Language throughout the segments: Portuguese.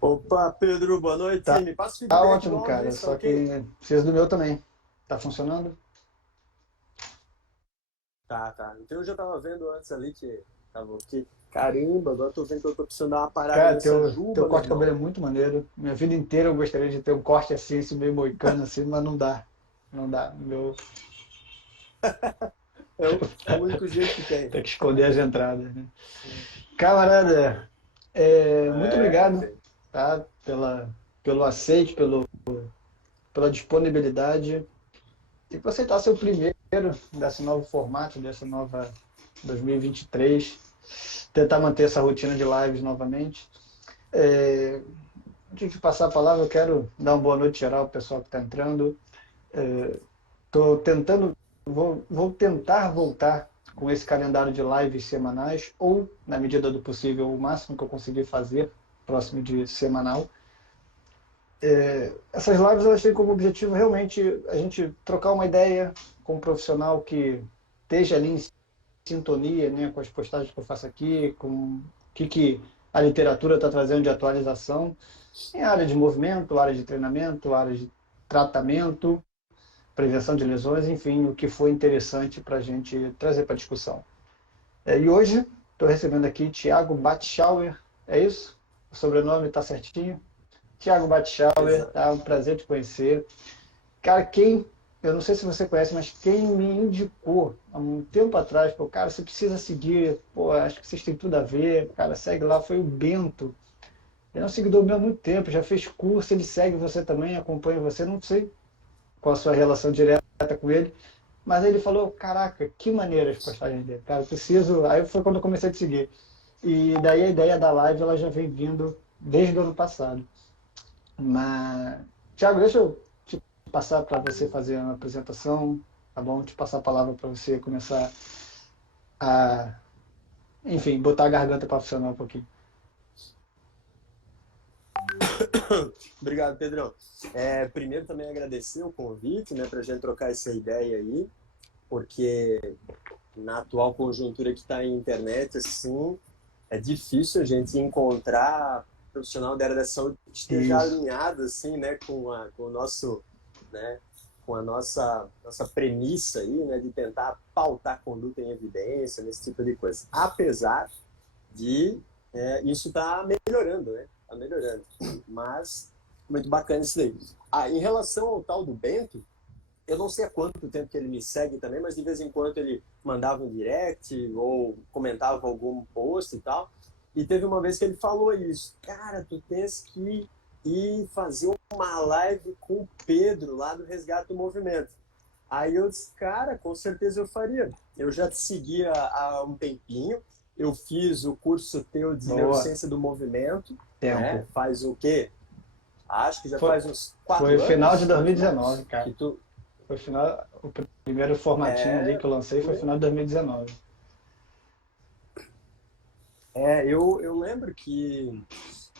Opa, Pedro, boa noite. Tá, Me passa o tá feedback do ótimo, áudio cara. aí, tá Só ok? que precisa do meu também. Tá funcionando? Tá. Então eu já tava vendo antes ali que tava ok. Caramba, agora eu tô vendo que eu tô precisando dar uma parada Cara, nessa teu juba, corte de negão. cabelo é muito maneiro. Minha vida inteira eu gostaria de ter um corte assim, esse meio moicano assim, mas não dá. Não dá. É o único jeito que tem. Tem que esconder as entradas, né? Camarada, muito É, obrigado, velho. tá? Pelo aceite, pela disponibilidade. E que você aceitar ser o primeiro desse novo formato, dessa nova 2023. Tentar manter essa rotina de lives novamente. É, Antes de passar a palavra, eu quero dar uma boa noite geral ao pessoal que está entrando. Estou tentando, vou tentar voltar com esse calendário de lives semanais, ou, na medida do possível, o máximo que eu conseguir fazer, próximo de semanal. Essas lives elas têm como objetivo realmente a gente trocar uma ideia com um profissional que esteja ali em sintonia, né, com as postagens que eu faço aqui, com que a literatura está trazendo de atualização em área de movimento, área de treinamento, área de tratamento, prevenção de lesões, enfim, o que for interessante para a gente trazer para discussão. E hoje estou recebendo aqui Tiago Batschauer, é isso? O sobrenome está certinho? Tiago Batschauer, Exa tá? Um prazer te conhecer. Cara, eu não sei se você conhece, mas quem me indicou há um tempo atrás, pô, cara, você precisa seguir, pô, acho que vocês têm tudo a ver, cara, segue lá, foi o Bento. Ele é um seguidor meu há muito tempo, já fez curso, ele segue você também, acompanha você, não sei qual a sua relação direta com ele, mas ele falou, caraca, que maneira as postagens dele, cara, eu preciso. Aí foi quando eu comecei a te seguir. E daí a ideia da live ela já vem vindo desde o ano passado. Mas, Thiago, deixa eu te passar para você fazer uma apresentação, tá bom? Te passar a palavra para você começar a, enfim, botar a garganta para funcionar um pouquinho. Obrigado, Pedrão. Primeiro também agradecer o convite, né, pra gente trocar essa ideia aí, porque na atual conjuntura que está a internet, assim, é difícil a gente encontrar profissional da área da saúde que esteja Isso. alinhado, assim, né, com o nosso, né, com a nossa premissa aí, né, de tentar pautar conduta em evidência, nesse tipo de coisa. Apesar de isso está melhorando, né? Está melhorando. Mas, muito bacana isso daí. Em relação ao tal do Bento, eu não sei há quanto tempo que ele me segue também, mas de vez em quando ele mandava um direct ou comentava algum post e tal. E teve uma vez que ele falou isso: cara, tu tens que ir fazer uma live com o Pedro lá do Resgate do Movimento. Aí eu disse, cara, com certeza eu faria. Eu já te seguia há um tempinho, eu fiz o curso teu de Boa. neurociência do movimento, né? Tempo. Faz o quê? Acho que já Foi, faz uns foi 4 final de anos, mais ou 2019, menos, que cara. tu Foi final, o primeiro formatinho ali é, que eu lancei foi final de 2019. eu lembro que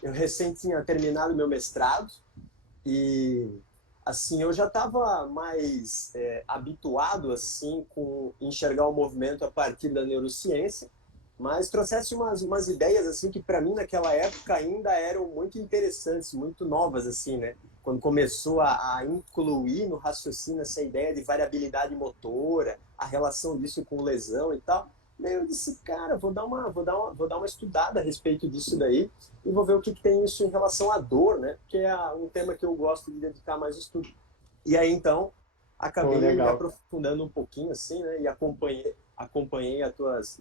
eu recém tinha terminado meu mestrado e assim eu já estava mais habituado assim com enxergar o movimento a partir da neurociência, mas trouxesse umas ideias assim que para mim naquela época ainda eram muito interessantes, muito novas assim, né? Quando começou a incluir no raciocínio essa ideia de variabilidade motora, a relação disso com lesão e tal. Daí eu disse, cara, vou dar uma estudada a respeito disso daí e vou ver o que tem isso em relação à dor, né? Que é um tema que eu gosto de dedicar mais estudo. E aí, então, Pô, acabei me legal. aprofundando um pouquinho, assim, né? E acompanhei as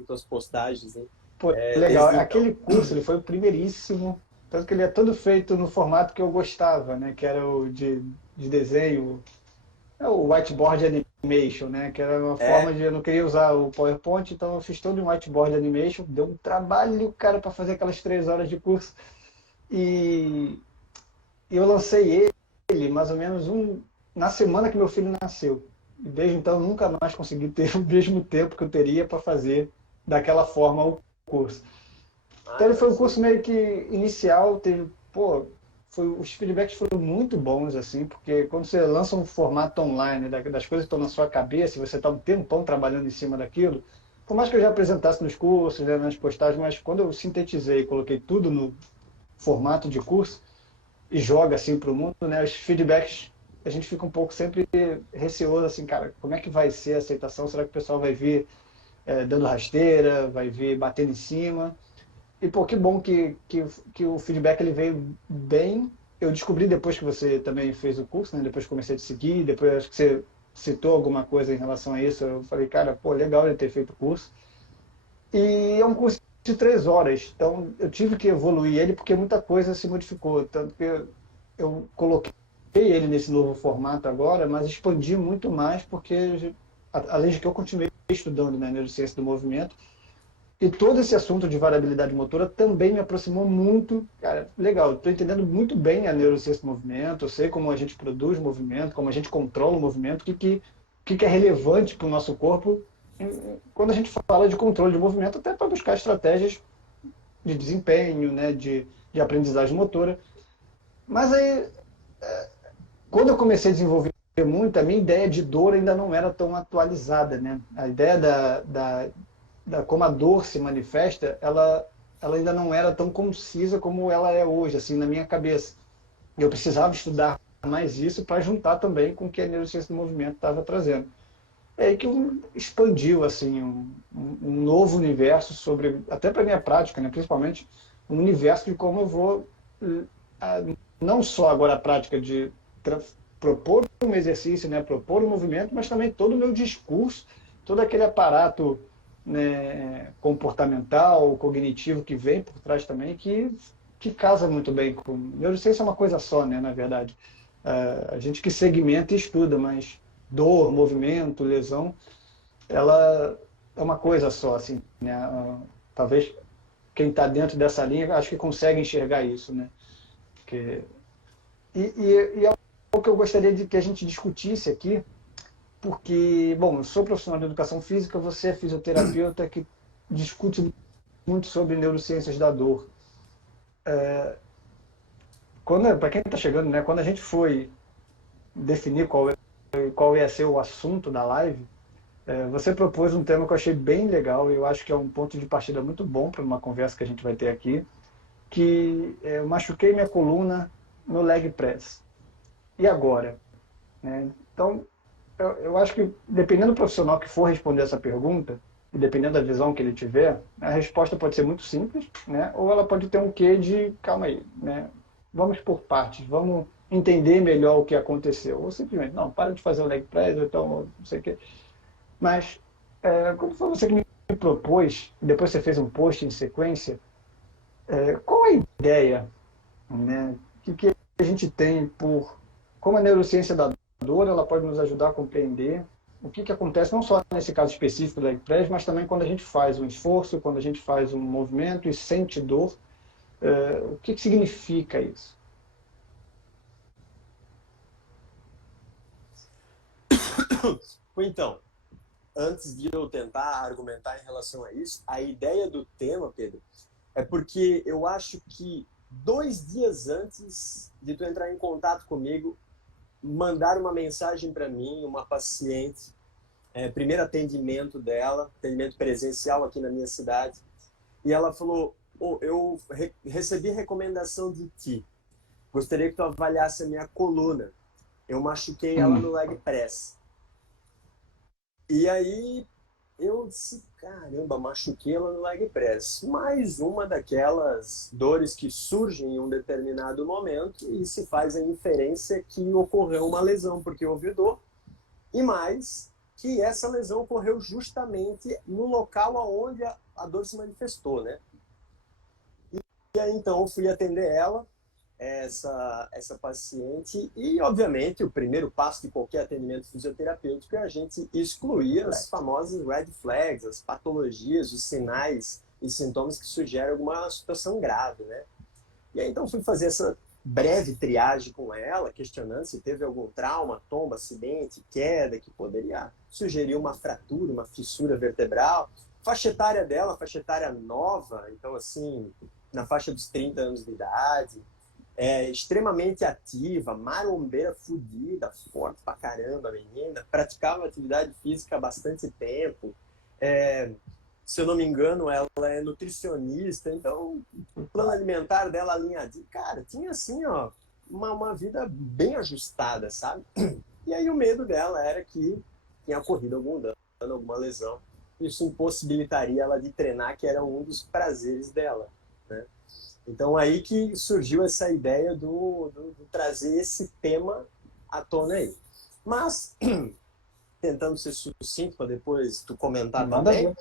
tuas postagens, né? Pô, legal. Desde então. Aquele curso, ele foi o primeiríssimo, tanto que ele é todo feito no formato que eu gostava, né? Que era o de desenho, o whiteboard animation, né? Que era uma forma É, de eu não queria usar o PowerPoint, então eu fiz todo um whiteboard animation. Deu um trabalho, cara, para fazer aquelas 3 horas de curso. E eu lancei ele mais ou menos na semana que meu filho nasceu. E desde então eu nunca mais consegui ter o mesmo tempo que eu teria para fazer daquela forma o curso. Então ele foi um imagina. curso meio que inicial, teve, pô, os feedbacks foram muito bons, assim, porque quando você lança um formato online, das coisas que estão na sua cabeça, e você está um tempão trabalhando em cima daquilo, por mais que eu já apresentasse nos cursos, né, nas postagens, mas quando eu sintetizei e coloquei tudo no formato de curso, e joga assim para o mundo, né? Os feedbacks a gente fica um pouco sempre receoso assim, cara, como é que vai ser a aceitação? Será que o pessoal vai vir dando rasteira, vai vir batendo em cima? E pô, que bom que o feedback ele veio bem. Eu descobri depois que você também fez o curso, né? Depois que comecei a te seguir, depois acho que você citou alguma coisa em relação a isso. Eu falei, cara, pô, legal ele ter feito o curso. E é um curso de 3 horas, então eu tive que evoluir ele porque muita coisa se modificou. Tanto que eu coloquei ele nesse novo formato agora, mas expandi muito mais porque, além de que eu continuei estudando na neurociência do movimento, e todo esse assunto de variabilidade motora também me aproximou muito. Cara, legal, estou entendendo muito bem a neurociência do movimento, eu sei como a gente produz movimento, como a gente controla o movimento, o que é relevante para o nosso corpo quando a gente fala de controle de movimento, até para buscar estratégias de desempenho, né, de aprendizagem motora. Mas aí, quando eu comecei a desenvolver muito, a minha ideia de dor ainda não era tão atualizada, né? A ideia da como a dor se manifesta, ela ainda não era tão concisa como ela é hoje, assim, na minha cabeça. Eu precisava estudar mais isso para juntar também com o que a neurociência do movimento estava trazendo. É aí que expandiu assim um novo universo sobre, até para minha prática, né? Principalmente um universo de como eu vou não só agora a prática de propor um exercício, né? Propor um movimento, mas também todo o meu discurso, todo aquele aparato, né, comportamental, cognitivo que vem por trás também, que casa muito bem com... Neurociência é uma coisa só, né, na verdade. A gente que segmenta e estuda, mas dor, movimento, lesão, ela é uma coisa só, assim, né? Talvez quem está dentro dessa linha, acho que consegue enxergar isso, né? Porque... e é o que eu gostaria de que a gente discutisse aqui, porque, bom, eu sou profissional de educação física, você é fisioterapeuta que discute muito sobre neurociências da dor. Para quem está chegando, né, quando a gente foi definir qual ia ser o assunto da live, você propôs um tema que eu achei bem legal e eu acho que é um ponto de partida muito bom para uma conversa que a gente vai ter aqui, que eu machuquei minha coluna no leg press. E agora? Né? Então, eu acho que dependendo do profissional que for responder essa pergunta, e dependendo da visão que ele tiver, a resposta pode ser muito simples, né? Ou ela pode ter um quê de, calma aí, né? Vamos por partes, vamos entender melhor o que aconteceu. Ou simplesmente, não, para de fazer o leg press, ou então, não sei o quê. Mas, quando foi você que me propôs, depois você fez um post em sequência, qual é a ideia, né, que a gente tem por como a neurociência da dor ela pode nos ajudar a compreender o que acontece, não só nesse caso específico do leg press, mas também quando a gente faz um esforço, quando a gente faz um movimento e sente dor, o que significa isso? Então, antes de eu tentar argumentar em relação a isso, a ideia do tema, Pedro, é porque eu acho que 2 dias antes de tu entrar em contato comigo, mandaram uma mensagem para mim, uma paciente, primeiro atendimento dela, atendimento presencial aqui na minha cidade, e ela falou: oh, eu recebi recomendação de ti, gostaria que tu avaliasse a minha coluna, eu machuquei ela no leg press. E aí eu disse, caramba, machuquei ela no leg press. Mais uma daquelas dores que surgem em um determinado momento e se faz a inferência que ocorreu uma lesão porque houve dor. E mais, que essa lesão ocorreu justamente no local onde a dor se manifestou, né? E aí então eu fui atender ela, essa paciente, e obviamente o primeiro passo de qualquer atendimento fisioterapêutico é a gente excluir as famosas red flags, as patologias, os sinais e sintomas que sugerem alguma situação grave, né? E aí então fui fazer essa breve triagem com ela, questionando se teve algum trauma, tomba, acidente, queda, que poderia sugerir uma fratura, uma fissura vertebral. Faixa etária dela, faixa etária nova, então assim, na faixa dos 30 anos de idade, extremamente ativa, marombeira fodida, forte pra caramba a menina, praticava atividade física há bastante tempo, se eu não me engano, ela é nutricionista, então o plano alimentar dela alinhadinho, cara, tinha assim, ó, uma vida bem ajustada, sabe? E aí o medo dela era que tinha ocorrido algum dano, alguma lesão. Isso impossibilitaria ela de treinar, que era um dos prazeres dela, né? Então aí que surgiu essa ideia do trazer esse tema à tona aí. Mas, tentando ser sucinto para depois tu comentar Manda também,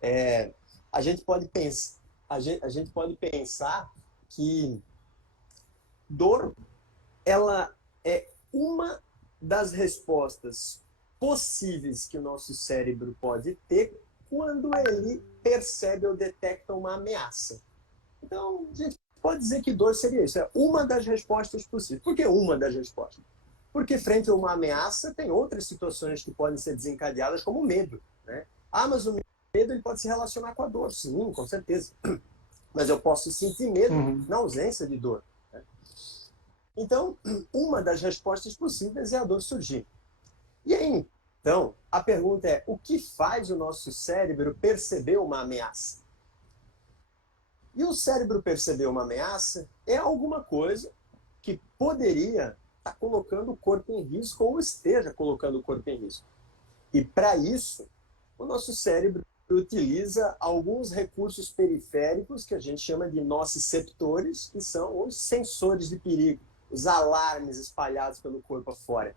ver. a gente pode pensar, a gente pode pensar que dor, ela é uma das respostas possíveis que o nosso cérebro pode ter quando ele percebe ou detecta uma ameaça. Então, a gente pode dizer que dor seria isso, é uma das respostas possíveis. Por que uma das respostas? Porque frente a uma ameaça, tem outras situações que podem ser desencadeadas, como o medo, né? Ah, mas o medo ele pode se relacionar com a dor. Sim, com certeza. Mas eu posso sentir medo na ausência de dor, né? Então, uma das respostas possíveis é a dor surgir. E aí, então, a pergunta é, o que faz o nosso cérebro perceber uma ameaça? E o cérebro perceber uma ameaça é alguma coisa que poderia estar colocando o corpo em risco ou esteja colocando o corpo em risco. E para isso, o nosso cérebro utiliza alguns recursos periféricos que a gente chama de nociceptores, que são os sensores de perigo, os alarmes espalhados pelo corpo afora.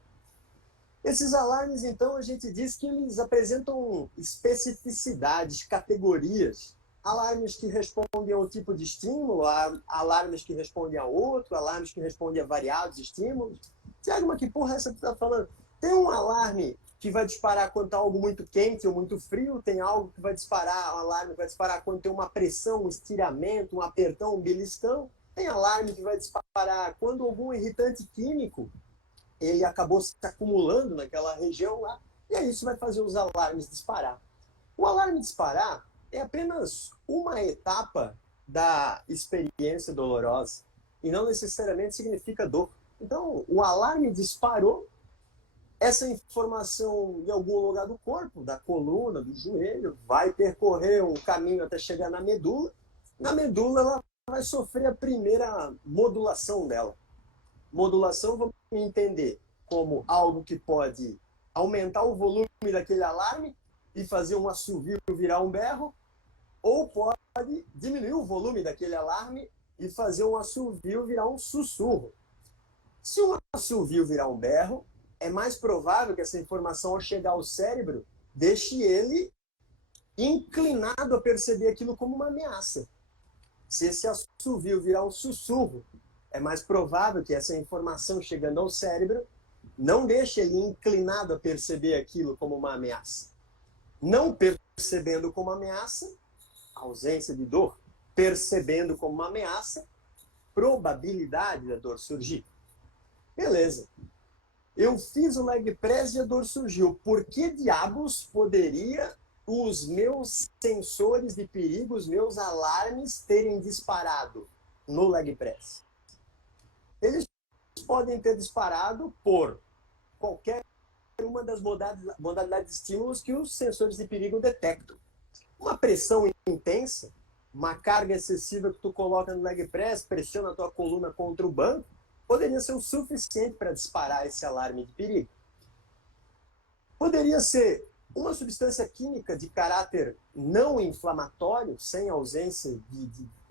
Esses alarmes, então, a gente diz que eles apresentam especificidades, categorias. Alarmes que respondem a um tipo de estímulo, alarmes que respondem a outro, alarmes que respondem a variados estímulos. Tiago, mas que porra é essa que tu tá falando? Tem um alarme que vai disparar quando está algo muito quente ou muito frio, tem algo que vai disparar, um alarme que vai disparar quando tem uma pressão, um estiramento, um apertão, um beliscão. Tem alarme que vai disparar quando algum irritante químico ele acabou se acumulando naquela região lá, e aí isso vai fazer os alarmes disparar. O alarme disparar é apenas uma etapa da experiência dolorosa, e não necessariamente significa dor. Então, o alarme disparou, essa informação em algum lugar do corpo, da coluna, do joelho, vai percorrer um caminho até chegar na medula. Na medula, ela vai sofrer a primeira modulação dela. Modulação, vamos entender como algo que pode aumentar o volume daquele alarme e fazer um assovio virar um berro, ou pode diminuir o volume daquele alarme e fazer um assovio virar um sussurro. Se um assovio virar um berro, é mais provável que essa informação, ao chegar ao cérebro, deixe ele inclinado a perceber aquilo como uma ameaça. Se esse assovio virar um sussurro, é mais provável que essa informação chegando ao cérebro não deixe ele inclinado a perceber aquilo como uma ameaça. Não percebendo como ameaça, ausência de dor. Percebendo como uma ameaça, probabilidade da dor surgir. Beleza. Eu fiz o leg press e a dor surgiu. Por que diabos poderia os meus sensores de perigo, os meus alarmes terem disparado no leg press? Eles podem ter disparado por qualquer uma das modalidades de estímulos que os sensores de perigo detectam. Uma pressão intensa, uma carga excessiva que tu coloca no leg press, pressiona a tua coluna contra o banco, poderia ser o suficiente para disparar esse alarme de perigo. Poderia ser uma substância química de caráter não inflamatório, sem ausência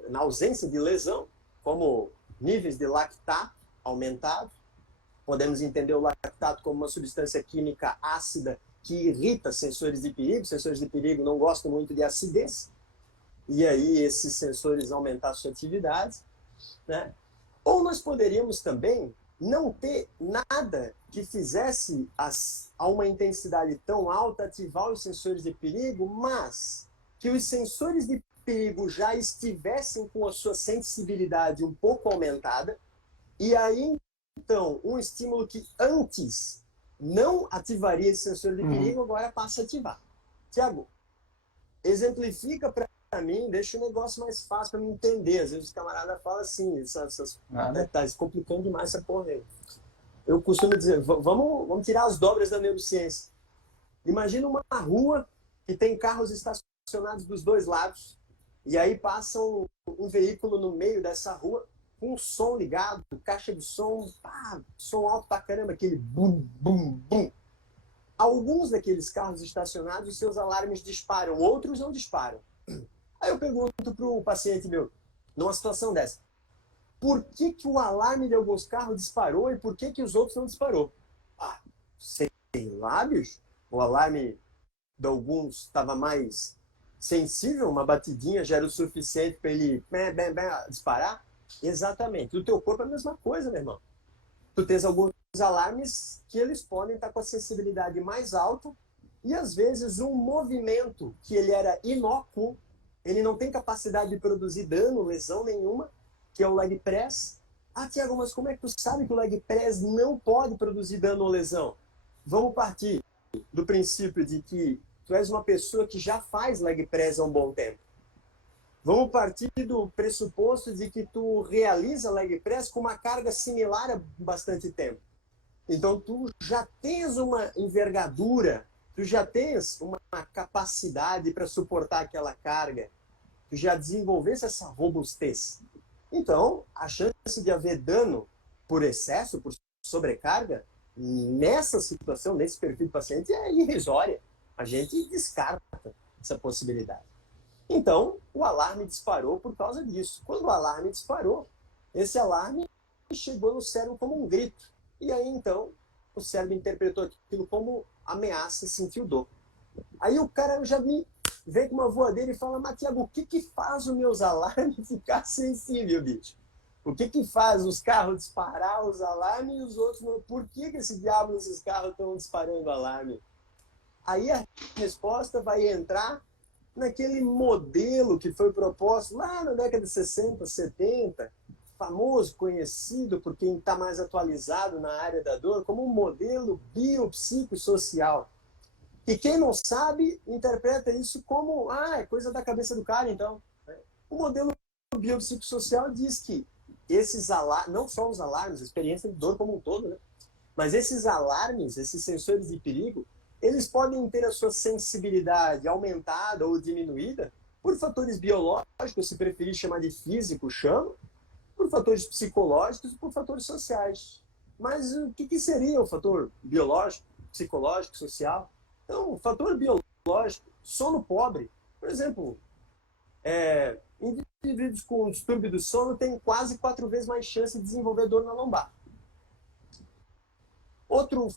na ausência de lesão, como níveis de lactato aumentados. Podemos entender o lactato como uma substância química ácida que irrita sensores de perigo. Sensores de perigo não gostam muito de acidez. E aí esses sensores aumentar a sua atividade, né? Ou nós poderíamos também não ter nada que fizesse a uma intensidade tão alta ativar os sensores de perigo, mas que os sensores de perigo já estivessem com a sua sensibilidade um pouco aumentada, e aí, então, um estímulo que antes não ativaria esse sensor de perigo, agora passa a ativar. Tiago, exemplifica para mim, deixa o negócio mais fácil para me entender. Às vezes os camaradas falam assim, tá complicando demais essa porra aí. Eu costumo dizer, vamos tirar as dobras da neurociência. Imagina uma rua que tem carros estacionados dos dois lados, e aí passa um veículo no meio dessa rua com o som ligado, caixa de som, pá, som alto pra caramba, aquele bum, bum, bum. Alguns daqueles carros estacionados, os seus alarmes disparam, outros não disparam. Aí eu pergunto para o paciente meu, numa situação dessa, por que o alarme de alguns carros disparou e por que os outros não disparou? Ah, sei lá, bicho. O alarme de alguns estava mais sensível, uma batidinha já era o suficiente para ele disparar? Exatamente. O teu corpo é a mesma coisa, meu irmão. Tu tens alguns alarmes que eles podem estar com a sensibilidade mais alta e às vezes um movimento que ele era inócuo, ele não tem capacidade de produzir dano, lesão nenhuma, que é o leg press. Ah, Tiago, mas como é que tu sabe que o leg press não pode produzir dano ou lesão? Vamos partir do princípio de que tu és uma pessoa que já faz leg press há um bom tempo. Vamos partir do pressuposto de que tu realiza leg press com uma carga similar há bastante tempo. Então, tu já tens uma envergadura, tu já tens uma capacidade para suportar aquela carga, tu já desenvolvesse essa robustez. Então, a chance de haver dano por excesso, por sobrecarga, nessa situação, nesse perfil de paciente, é irrisória. A gente descarta essa possibilidade. Então, o alarme disparou por causa disso. Quando o alarme disparou, esse alarme chegou no cérebro como um grito. E aí, então, o cérebro interpretou aquilo como ameaça e sentiu dor. Aí o cara já me vem com uma voadeira e fala, mas Tiago, o que faz os meus alarmes ficar sensível, bicho? O que faz os carros disparar os alarmes e os outros não? Por que esse diabo desses carros estão disparando alarme? Aí a resposta vai entrar naquele modelo que foi proposto lá na década de 60, 70, famoso, conhecido por quem está mais atualizado na área da dor, como um modelo biopsicossocial. E quem não sabe, interpreta isso como, é coisa da cabeça do cara, então. O modelo biopsicossocial diz que esses alarmes, não só os alarmes, a experiência de dor como um todo, né? Mas esses alarmes, esses sensores de perigo, eles podem ter a sua sensibilidade aumentada ou diminuída por fatores biológicos, se preferir chamar de físico, chama, por fatores psicológicos e por fatores sociais. Mas o que seria o fator biológico, psicológico, social? Então, o fator biológico, sono pobre, por exemplo, indivíduos com distúrbio do sono têm quase 4 vezes mais chance de desenvolver dor na lombar. Outro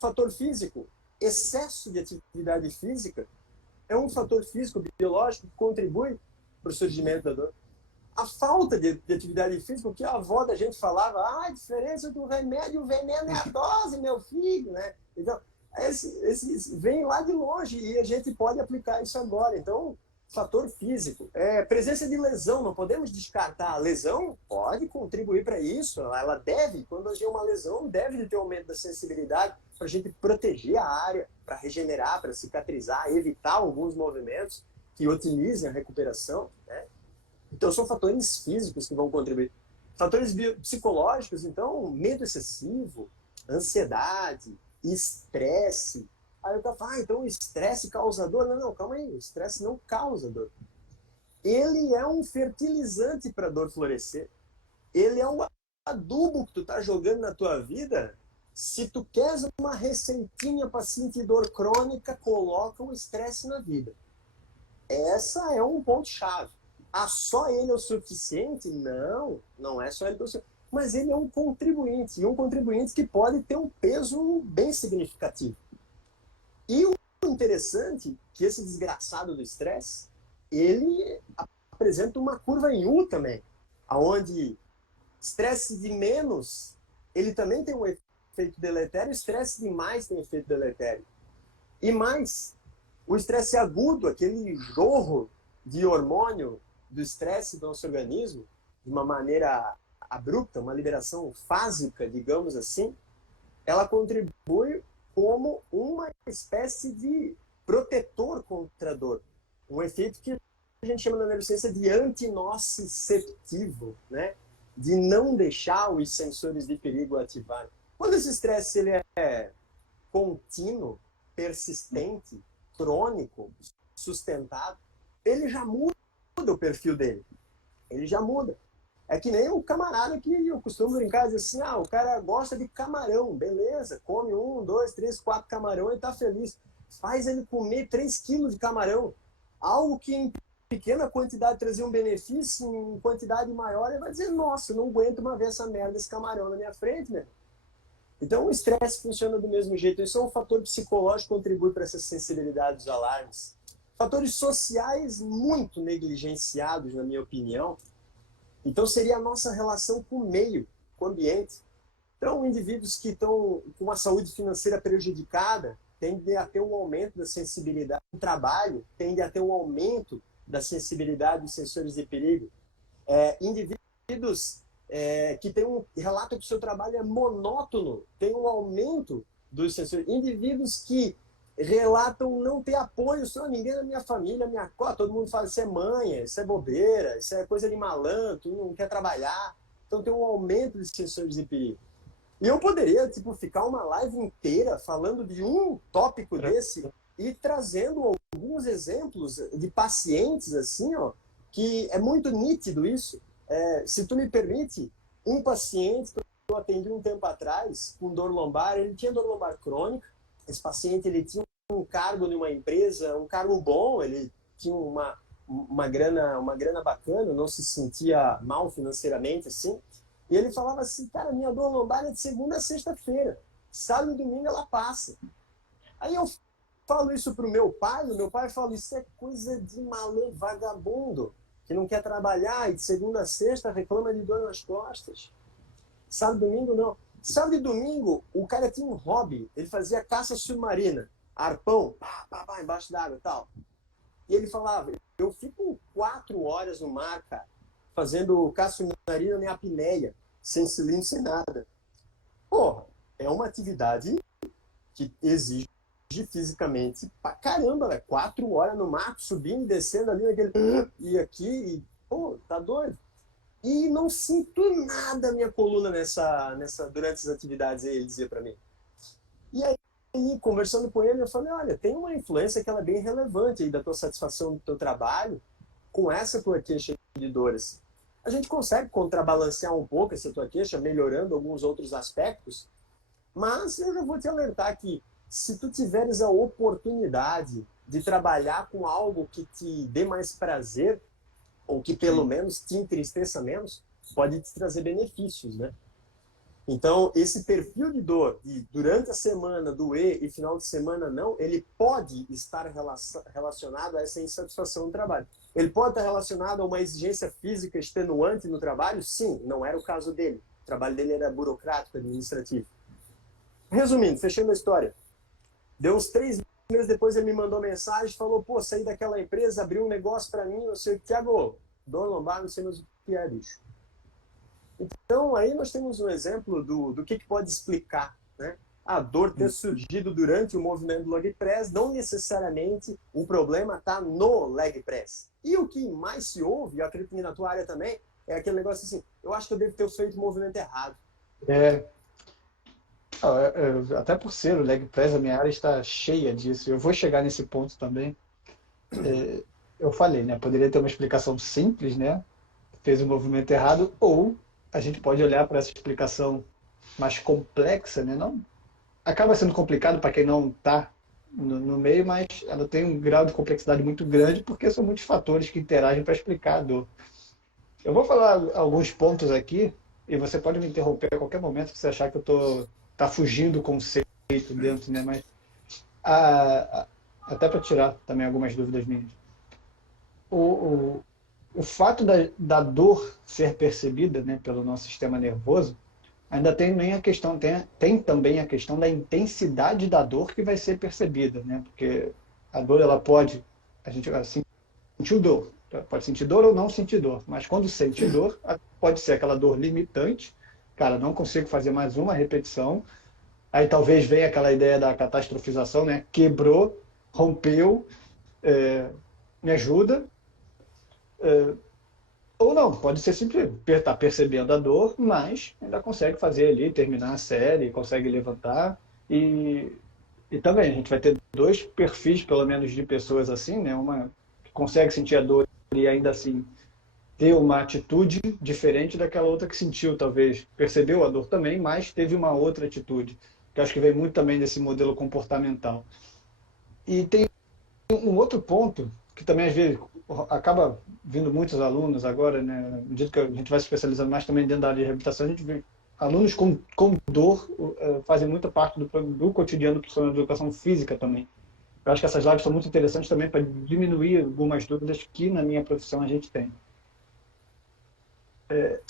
fator físico, excesso de atividade física, é um fator físico biológico que contribui para o surgimento da dor. A falta de atividade física, o que a avó da gente falava, a diferença do remédio e o veneno é a dose, meu filho, né? Então, esse vem lá de longe e a gente pode aplicar isso agora. Então, fator físico. Presença de lesão, não podemos descartar. A lesão pode contribuir para isso. Ela deve, quando agir uma lesão, deve ter um aumento da sensibilidade para a gente proteger a área, para regenerar, para cicatrizar, evitar alguns movimentos que otimizem a recuperação, né? Então, são fatores físicos que vão contribuir. Fatores psicológicos, então, medo excessivo, ansiedade, estresse. Aí o cara fala, então o estresse causa dor? Não, calma aí, o estresse não causa dor. Ele é um fertilizante para a dor florescer. Ele é um adubo que tu tá jogando na tua vida. Se tu queres uma receitinha para sentir dor crônica, coloca o estresse na vida. Essa é um ponto-chave. Só ele é o suficiente? Não, não é só ele que é o suficiente. Mas ele é um contribuinte, e um contribuinte que pode ter um peso bem significativo. E o interessante é que esse desgraçado do estresse, ele apresenta uma curva em U também, onde estresse de menos, ele também tem um efeito deletério, estresse de mais tem efeito deletério. E mais, o estresse agudo, aquele jorro de hormônio do estresse do nosso organismo, de uma maneira abrupta, uma liberação fásica, digamos assim, ela contribui como uma espécie de protetor contra a dor. Um efeito que a gente chama na neurociência de antinociceptivo, né? De não deixar os sensores de perigo ativarem. Quando esse estresse ele é contínuo, persistente, crônico, sustentado, ele já muda o perfil dele. Ele já muda. É que nem o camarada que eu costumo brincar, dizer assim, o cara gosta de camarão, beleza, come 1, 2, 3, 4 camarão e tá feliz. Faz ele comer 3 quilos de camarão. Algo que em pequena quantidade trazia um benefício, em quantidade maior, ele vai dizer, nossa, eu não aguento uma vez essa merda desse camarão na minha frente, né? Então o estresse funciona do mesmo jeito. Isso é um fator psicológico que contribui para essa sensibilidade dos alarmes. Fatores sociais muito negligenciados, na minha opinião. Então seria a nossa relação com o meio, com o ambiente. Então indivíduos que estão com uma saúde financeira prejudicada tendem a ter um aumento da sensibilidade no trabalho, tendem a ter um aumento da sensibilidade dos sensores de perigo. Indivíduos que tem relatam que o seu trabalho é monótono, tem um aumento dos sensores. Indivíduos que relatam não ter apoio, só ninguém na minha família, todo mundo fala, isso é manha, isso é bobeira, isso é coisa de malandro, tu não quer trabalhar. Então tem um aumento de sensores de perigo. E eu poderia, ficar uma live inteira falando de um tópico desse e trazendo alguns exemplos de pacientes, assim, que é muito nítido isso. Se tu me permite, um paciente que eu atendi um tempo atrás, com dor lombar, ele tinha dor lombar crônica. Esse paciente, ele tinha um cargo de uma empresa, um cargo bom, ele tinha uma grana bacana, não se sentia mal financeiramente, assim. E ele falava assim, cara, minha dor lombar é de segunda a sexta-feira. Sábado e domingo ela passa. Aí eu falo isso pro meu pai, o meu pai fala, isso é coisa de malandro, vagabundo, que não quer trabalhar e de segunda a sexta reclama de dor nas costas. Sábado e domingo não. Sábado e domingo o cara tinha um hobby, ele fazia caça submarina, arpão, embaixo d'água e tal. E ele falava, eu fico 4 horas no mar, cara, fazendo caça submarina em apneia, sem cilindro, sem nada. Porra, é uma atividade que exige fisicamente pra caramba, né? 4 horas no mar, subindo e descendo ali naquele... E aqui, tá doido. E não sinto nada minha coluna durante essas atividades, ele dizia pra mim. E aí, conversando com ele, eu falei, olha, tem uma influência que ela é bem relevante aí da tua satisfação do teu trabalho com essa tua queixa de dores. A gente consegue contrabalancear um pouco essa tua queixa, melhorando alguns outros aspectos, mas eu já vou te alertar que se tu tiveres a oportunidade de trabalhar com algo que te dê mais prazer, ou que pelo menos te entristeça menos, pode te trazer benefícios, né? Então, esse perfil de dor, de durante a semana doer e final de semana não, ele pode estar relacionado a essa insatisfação no trabalho. Ele pode estar relacionado a uma exigência física extenuante no trabalho? Sim, não era o caso dele. O trabalho dele era burocrático, administrativo. Resumindo, fechando a história. Deu uns 3 meses depois ele me mandou mensagem, falou, pô, saí daquela empresa, abriu um negócio para mim, eu sei, Thiago, dor lombar, não sei mais o que é, bicho. Então, aí nós temos um exemplo do que pode explicar, né? A dor ter surgido durante o movimento do leg press, não necessariamente o problema está no leg press. E o que mais se ouve, eu acredito que na tua área também, é aquele negócio assim, eu acho que eu devo ter feito o movimento errado. Até por ser o leg press, a minha área está cheia disso. Eu vou chegar nesse ponto também. Eu falei, né? Poderia ter uma explicação simples, né? Fez o movimento errado, ou a gente pode olhar para essa explicação mais complexa, né? Não, acaba sendo complicado para quem não está no meio, mas ela tem um grau de complexidade muito grande porque são muitos fatores que interagem para explicar a dor. Eu vou falar alguns pontos aqui e você pode me interromper a qualquer momento se você achar que eu tá fugindo do conceito dentro, né? Mas até para tirar também algumas dúvidas minhas. O fato da dor ser percebida, né, pelo nosso sistema nervoso, ainda tem também a questão da intensidade da dor que vai ser percebida, né? Porque a dor, a gente sentir dor, pode sentir dor ou não sentir dor, mas quando sente dor, pode ser aquela dor limitante, cara, não consigo fazer mais uma repetição, aí talvez venha aquela ideia da catastrofização, né? Quebrou, rompeu, me ajuda, ou não, pode ser simplesmente estar percebendo a dor, mas ainda consegue fazer ali, terminar a série, consegue levantar. E também a gente vai ter 2 perfis, pelo menos, de pessoas assim, né? Uma que consegue sentir a dor e ainda assim ter uma atitude diferente daquela outra que sentiu, talvez. Percebeu a dor também, mas teve uma outra atitude, que eu acho que vem muito também desse modelo comportamental. E tem um outro ponto, que também às vezes acaba vindo muitos alunos agora, né, à medida que a gente vai se especializando mais também dentro da área de reabilitação, a gente vê alunos com dor fazem muita parte do cotidiano do profissional de educação física também. Eu acho que essas lives são muito interessantes também para diminuir algumas dúvidas que na minha profissão a gente tem.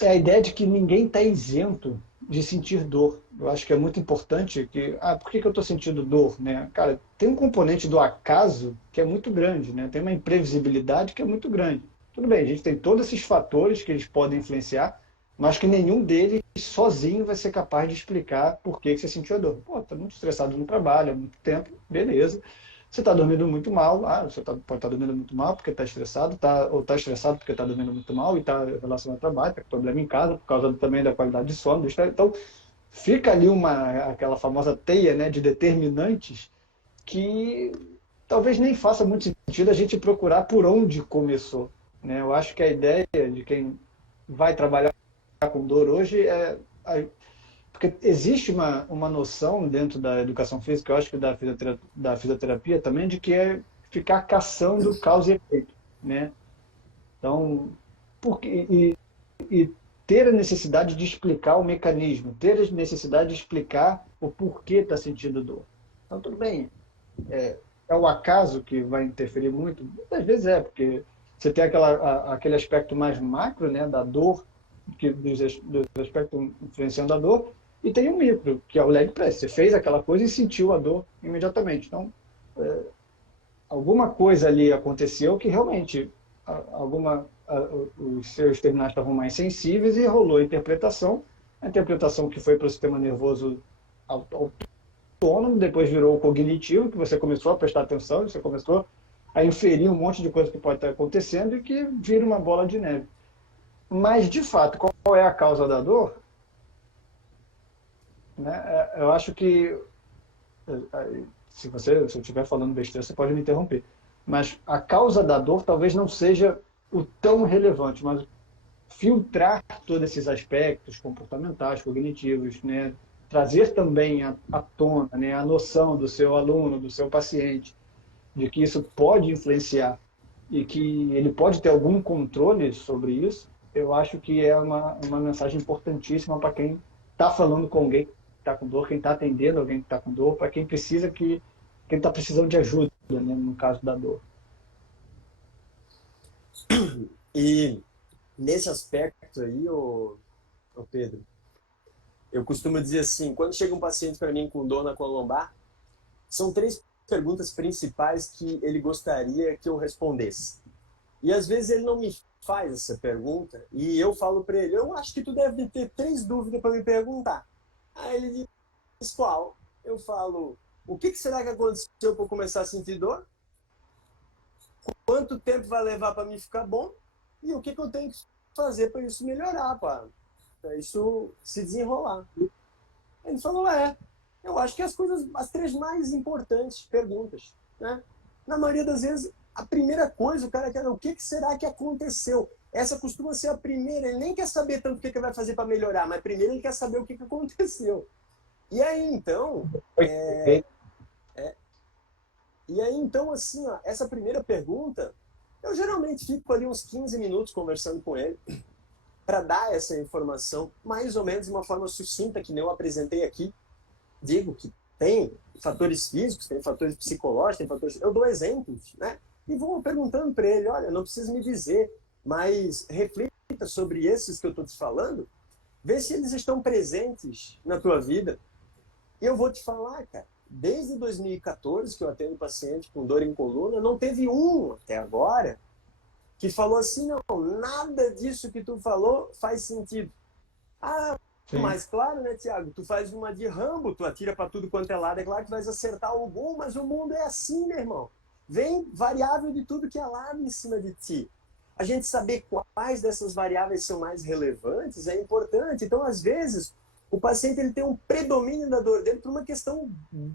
É a ideia de que ninguém está isento de sentir dor. Eu acho que é muito importante que, por que eu estou sentindo dor, né? Cara, tem um componente do acaso que é muito grande, né? Tem uma imprevisibilidade que é muito grande. Tudo bem, a gente tem todos esses fatores que eles podem influenciar, mas que nenhum deles sozinho vai ser capaz de explicar por que você sentiu a dor. Pô, tá muito estressado no trabalho há muito tempo, beleza. Você está dormindo muito mal, você pode estar dormindo muito mal porque está estressado, ou está estressado porque está dormindo muito mal e está relacionado ao trabalho, está com problema em casa, por causa também da qualidade de sono, do estresse. Então, fica ali aquela famosa teia, né, de determinantes que talvez nem faça muito sentido a gente procurar por onde começou, né? Eu acho que a ideia de quem vai trabalhar com dor hoje porque existe uma noção dentro da educação física, eu acho que da fisioterapia também, de que é ficar caçando causa e efeito, né? Então, e ter a necessidade de explicar o mecanismo, ter a necessidade de explicar o porquê está sentindo dor. Então, tudo bem, é o acaso que vai interferir muito? Às vezes porque você tem aquele aspecto mais macro, né, da dor, dos aspectos influenciando a dor, e tem um micro, que é o leg press. Você fez aquela coisa e sentiu a dor imediatamente. Então, alguma coisa ali aconteceu que realmente os seus terminais estavam mais sensíveis e rolou a interpretação que foi para o sistema nervoso autônomo, depois virou o cognitivo, que você começou a prestar atenção, você começou a inferir um monte de coisa que pode estar acontecendo e que vira uma bola de neve. Mas, de fato, qual é a causa da dor? Né? Eu acho que, se eu estiver falando besteira, você pode me interromper. Mas a causa da dor talvez não seja o tão relevante, mas filtrar todos esses aspectos comportamentais, cognitivos, né? Trazer também à tona, né, a noção do seu aluno, do seu paciente, de que isso pode influenciar e que ele pode ter algum controle sobre isso, eu acho que é uma mensagem importantíssima para quem está falando com alguém que está com dor, quem está atendendo alguém que está com dor, para quem está precisando de ajuda, né, no caso da dor. E nesse aspecto aí, Pedro, eu costumo dizer assim, quando chega um paciente para mim com dor na coluna lombar, são 3 perguntas principais que ele gostaria que eu respondesse. E às vezes ele não me faz essa pergunta e eu falo para ele, eu acho que tu deve ter 3 dúvidas para me perguntar. Aí ele diz, qual? Eu falo, o que será que aconteceu para eu começar a sentir dor? Quanto tempo vai levar para mim ficar bom? E o que eu tenho que fazer para isso melhorar, para isso se desenrolar? Ele falou, eu acho que as 3 mais importantes perguntas, né? Na maioria das vezes, a primeira coisa, o cara quer, o que será que aconteceu? Essa costuma ser a primeira, ele nem quer saber tanto o que vai fazer para melhorar, mas primeiro ele quer saber o que aconteceu. E aí, então, assim, essa primeira pergunta, eu geralmente fico ali uns 15 minutos conversando com ele para dar essa informação, mais ou menos de uma forma sucinta, que nem eu apresentei aqui. Digo que tem fatores físicos, tem fatores psicológicos, tem fatores... Eu dou exemplos, né? E vou perguntando para ele, olha, não precisa me dizer, mas reflita sobre esses que eu estou te falando, vê se eles estão presentes na tua vida. E eu vou te falar, cara, desde 2014 que eu atendo paciente com dor em coluna, não teve um até agora que falou assim, não, nada disso que tu falou faz sentido. Sim. Mas claro, né, Tiago, tu faz uma de Rambo, tu atira para tudo quanto é lado, é claro que tu vais acertar algum, mas o mundo é assim, meu irmão. Vem variável de tudo que é lado em cima de ti. A gente saber quais dessas variáveis são mais relevantes é importante. Então, às vezes, o paciente ele tem um predomínio da dor dele por uma questão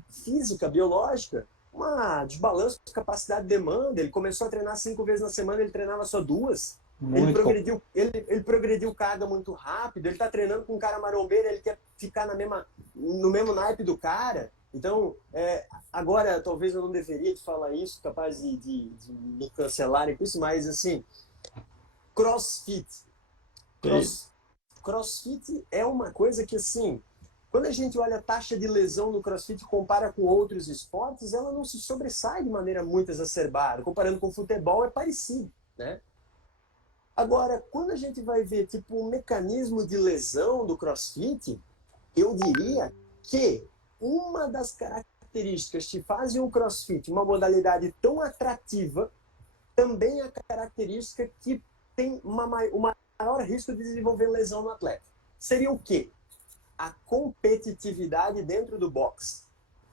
física, biológica, uma desbalanço de capacidade de demanda. Ele começou a treinar 5 vezes na semana, ele treinava só 2. Muito bom. Ele progrediu carga muito rápido, ele tá treinando com um cara marombeiro, ele quer ficar no mesmo naipe do cara. Então, agora, talvez eu não deveria te falar isso, capaz de me cancelarem com isso, mas assim, CrossFit. CrossFit é uma coisa que, assim, quando a gente olha a taxa de lesão no CrossFit e compara com outros esportes, ela não se sobressai de maneira muito exacerbada. Comparando com o futebol, é parecido, né? Agora, quando a gente vai ver tipo um mecanismo de lesão do CrossFit, eu diria que uma das características que fazem o CrossFit uma modalidade tão atrativa também é a característica que tem o maior risco de desenvolver lesão no atleta. Seria o quê? A competitividade dentro do boxe.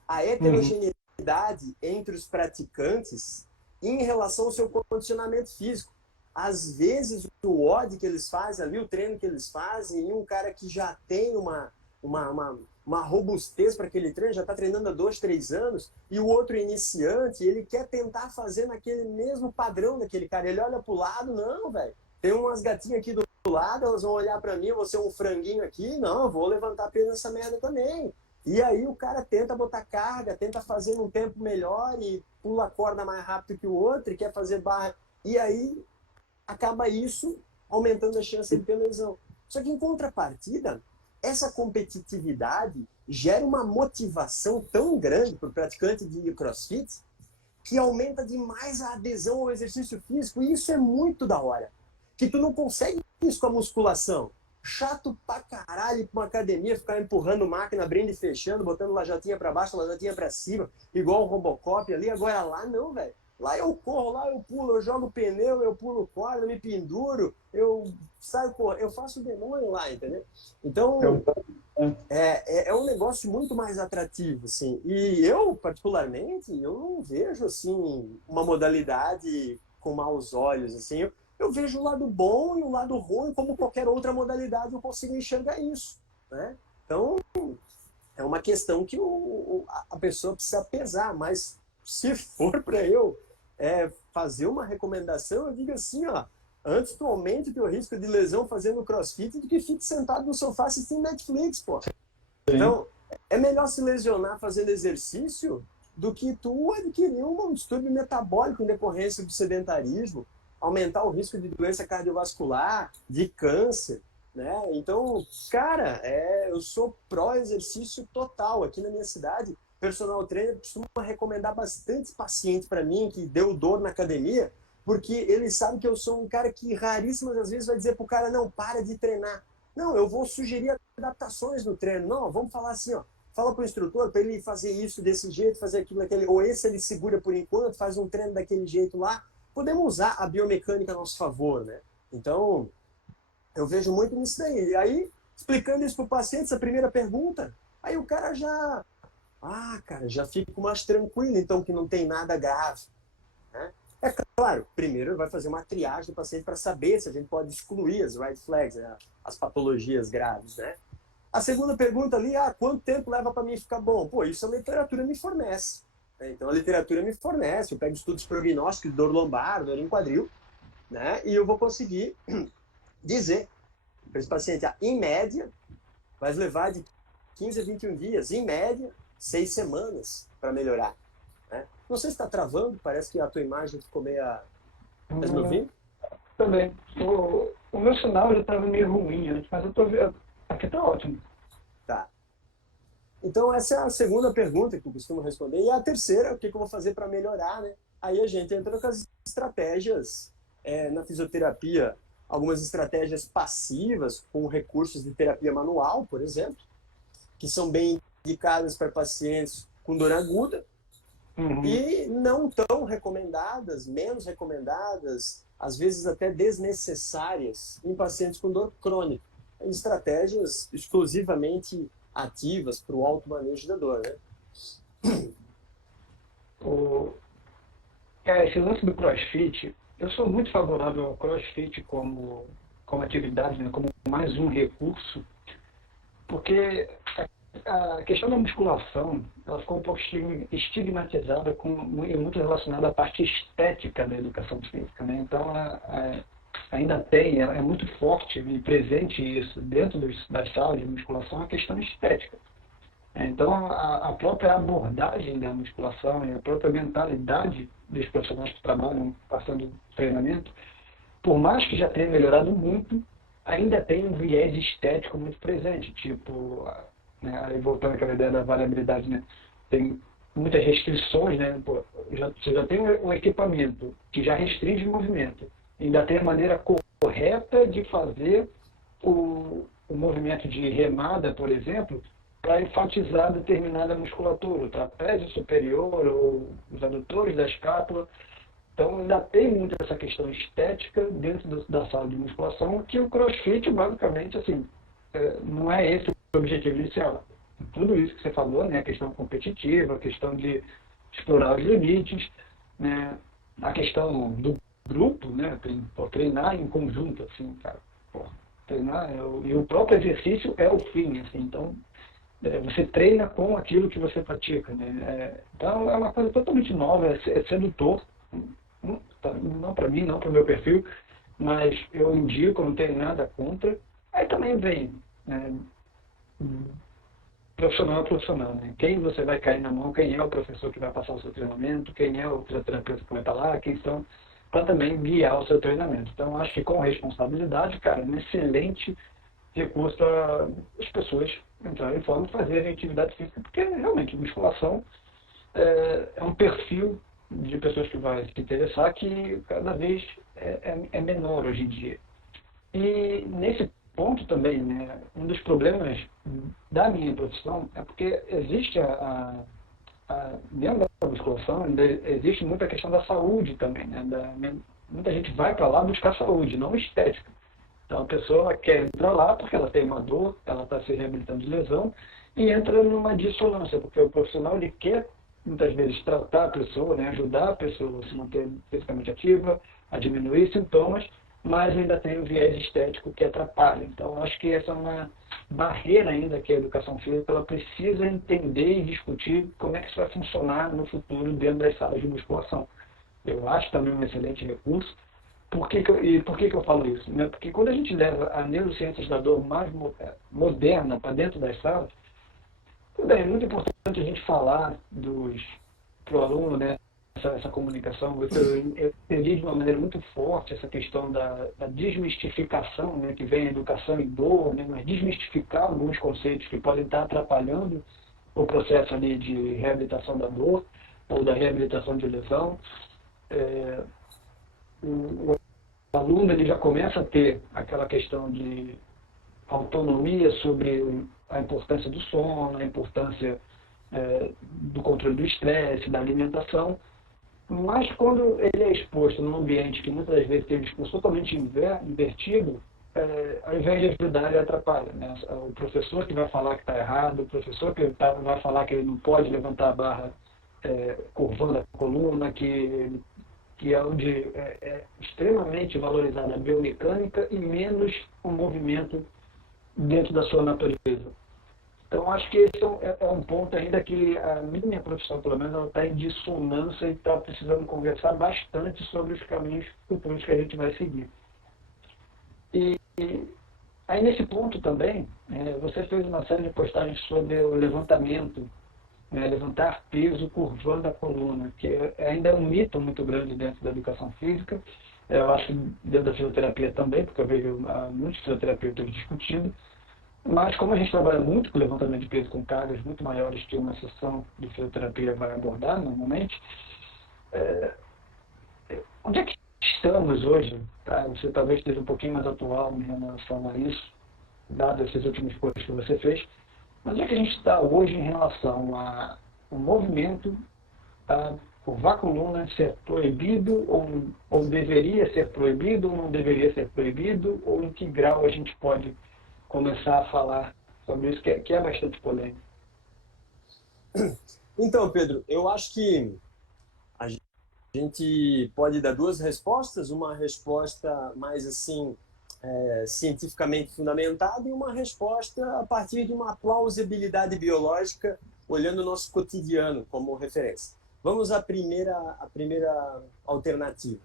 A heterogeneidade entre os praticantes em relação ao seu condicionamento físico. Às vezes, o WOD que eles fazem ali, o treino que eles fazem, e um cara que já tem uma robustez para aquele treino, já está treinando há 2, 3 anos, e o outro iniciante, ele quer tentar fazer naquele mesmo padrão daquele cara. Ele olha para o lado, não, velho, tem umas gatinhas aqui do lado, elas vão olhar para mim, eu vou ser um franguinho aqui, não, eu vou levantar peso nessa merda também. E aí o cara tenta botar carga, tenta fazer num tempo melhor e pula a corda mais rápido que o outro e quer fazer barra. E aí acaba isso aumentando a chance de ter lesão. Só que em contrapartida, essa competitividade gera uma motivação tão grande para o praticante de CrossFit que aumenta demais a adesão ao exercício físico. E isso é muito da hora. Que tu não consegue isso com a musculação. Chato pra caralho pra uma academia ficar empurrando máquina, abrindo e fechando, botando lajotinha pra baixo, lajotinha pra cima, igual o Robocop ali. Agora lá não, velho. Lá eu corro, lá eu pulo, eu jogo pneu, eu pulo corda, me penduro, eu saio correndo, eu faço o demônio lá, entendeu? Então, é um negócio muito mais atrativo, assim. E eu, particularmente, eu não vejo, assim, uma modalidade com maus olhos, assim. Eu vejo o lado bom e o lado ruim, como qualquer outra modalidade eu consigo enxergar isso, né? Então, é uma questão que a pessoa precisa pesar, mas se for para eu fazer uma recomendação, eu digo assim, ó, antes tu aumente o teu risco de lesão fazendo crossfit do que fique sentado no sofá assistindo Netflix, pô. Então, é melhor se lesionar fazendo exercício do que tu adquirir um distúrbio metabólico em decorrência do sedentarismo, aumentar o risco de doença cardiovascular, de câncer, né? Então, cara, eu sou pró-exercício total. Aqui na minha cidade, personal trainer costuma recomendar bastante paciente para mim que deu dor na academia, porque ele sabe que eu sou um cara que raríssimas das vezes vai dizer pro cara, não, para de treinar. Não, eu vou sugerir adaptações no treino. Não, vamos falar assim, ó, fala pro instrutor para ele fazer isso desse jeito, fazer aquilo daquele, ou esse ele segura por enquanto, faz um treino daquele jeito lá. Podemos usar a biomecânica a nosso favor, né? Então, eu vejo muito nisso daí. E aí, explicando isso para o paciente, essa primeira pergunta, aí o cara já fica mais tranquilo, então, que não tem nada grave, né? É claro, primeiro vai fazer uma triagem do paciente para saber se a gente pode excluir as red flags, né? As patologias graves, né? A segunda pergunta ali, quanto tempo leva para mim ficar bom? Pô, isso a literatura me fornece. Então, a literatura me fornece, eu pego estudos prognósticos de dor lombar, dor em quadril, né? E eu vou conseguir dizer para esse paciente, em média, vai levar de 15 a 21 dias, em média, 6 semanas para melhorar, né? Não sei se está travando, parece que a tua imagem ficou meio... Tá me ouvindo? Também. O meu sinal já estava meio ruim antes, mas eu tô vendo. Aqui está ótimo. Tá. Então, essa é a segunda pergunta que eu costumo responder. E a terceira, o que eu vou fazer para melhorar, né? Aí a gente entra com as estratégias na fisioterapia, algumas estratégias passivas, com recursos de terapia manual, por exemplo, que são bem indicadas para pacientes com dor aguda, e não tão recomendadas, menos recomendadas, às vezes até desnecessárias, em pacientes com dor crônica. Estratégias exclusivamente ativas para o automanejo da dor, né? Esse lance do CrossFit, eu sou muito favorável ao CrossFit como atividade, né, como mais um recurso, porque a questão da musculação, ela ficou um pouco estigmatizada e muito relacionada à parte estética da educação física, né? Então, ainda tem, é muito forte e presente isso dentro das salas de musculação, a questão estética. Então, a própria abordagem da musculação e a própria mentalidade dos profissionais que trabalham passando treinamento, por mais que já tenha melhorado muito, ainda tem um viés estético muito presente. Tipo, né, aí voltando àquela ideia da variabilidade, né, tem muitas restrições, né? Pô, você já tem um equipamento que já restringe o movimento, ainda tem a maneira correta de fazer o movimento de remada, por exemplo, para enfatizar determinada musculatura, o trapézio superior ou os adutores da escápula. Então, ainda tem muito essa questão estética dentro da sala de musculação, que o CrossFit, basicamente, assim, não é esse o objetivo inicial. Tudo isso que você falou, né, a questão competitiva, a questão de explorar os limites, né, a questão do grupo, né, treinar em conjunto, assim, cara. Pô, treinar, e o próprio exercício é o fim, assim, então, você treina com aquilo que você pratica, né? Então, é uma coisa totalmente nova, é sedutor, não para mim, não para o meu perfil, mas eu indico, não tenho nada contra. Aí também vem, né, profissional é profissional, né? Quem você vai cair na mão, quem é o professor que vai passar o seu treinamento, quem é o fisioterapeuta que vai estar lá, quem são, para também guiar o seu treinamento. Então, acho que com responsabilidade, cara, é um excelente recurso para as pessoas entrarem em forma e fazerem atividade física, porque realmente musculação é um perfil de pessoas que vai se interessar que cada vez é menor hoje em dia. E nesse ponto também, né, um dos problemas da minha profissão é porque existe dentro da musculação existe muita questão da saúde também, né, muita gente vai para lá buscar saúde, não estética. Então a pessoa quer entrar lá porque ela tem uma dor, ela está se reabilitando de lesão e entra numa dissonância, porque o profissional ele quer muitas vezes tratar a pessoa, né, ajudar a pessoa a se manter fisicamente ativa, a diminuir sintomas, mas ainda tem o viés estético que atrapalha. Então acho que essa é uma barreira ainda que a educação física ela precisa entender e discutir como é que isso vai funcionar no futuro dentro das salas de musculação. Eu acho também um excelente recurso. Por que eu falo isso? Né? Porque quando a gente leva a neurociências da dor mais moderna para dentro das salas, tudo é muito importante a gente falar para o aluno, né, essa comunicação. Eu entendi de uma maneira muito forte essa questão da desmistificação, né, que vem a educação em dor, né, mas desmistificar alguns conceitos que podem estar atrapalhando o processo ali de reabilitação da dor ou da reabilitação de lesão. O aluno ele já começa a ter aquela questão de autonomia sobre a importância do sono, a importância do controle do estresse, da alimentação, mas quando ele é exposto num ambiente que muitas das vezes tem um discurso totalmente invertido, ao invés de ajudar, ele atrapalha. Né? O professor que vai falar que está errado, o professor que vai falar que ele não pode levantar a barra curvando a coluna, que é onde é extremamente valorizada a biomecânica e menos o movimento dentro da sua natureza. Então, acho que esse é um ponto ainda que a minha profissão, pelo menos, ela está em dissonância e está precisando conversar bastante sobre os caminhos futuros que a gente vai seguir. E aí, nesse ponto também, você fez uma série de postagens sobre o levantamento, levantar peso curvando a coluna, que ainda é um mito muito grande dentro da educação física. Eu acho que dentro da fisioterapia também, porque eu vejo muitos fisioterapeutas discutindo. Mas como a gente trabalha muito com levantamento de peso com cargas muito maiores que uma sessão de fisioterapia vai abordar normalmente, onde é que estamos hoje? Tá? Você talvez esteja um pouquinho mais atual em relação a isso, dado esses últimos posts que você fez. Mas onde é que a gente está hoje em relação ao movimento, a curvar a coluna ser proibido ou deveria ser proibido ou não deveria ser proibido, ou em que grau a gente pode começar a falar sobre isso, que é bastante polêmico? Então, Pedro, eu acho que a gente pode dar duas respostas, uma resposta mais assim cientificamente fundamentada e uma resposta a partir de uma plausibilidade biológica, olhando o nosso cotidiano como referência. Vamos à primeira alternativa.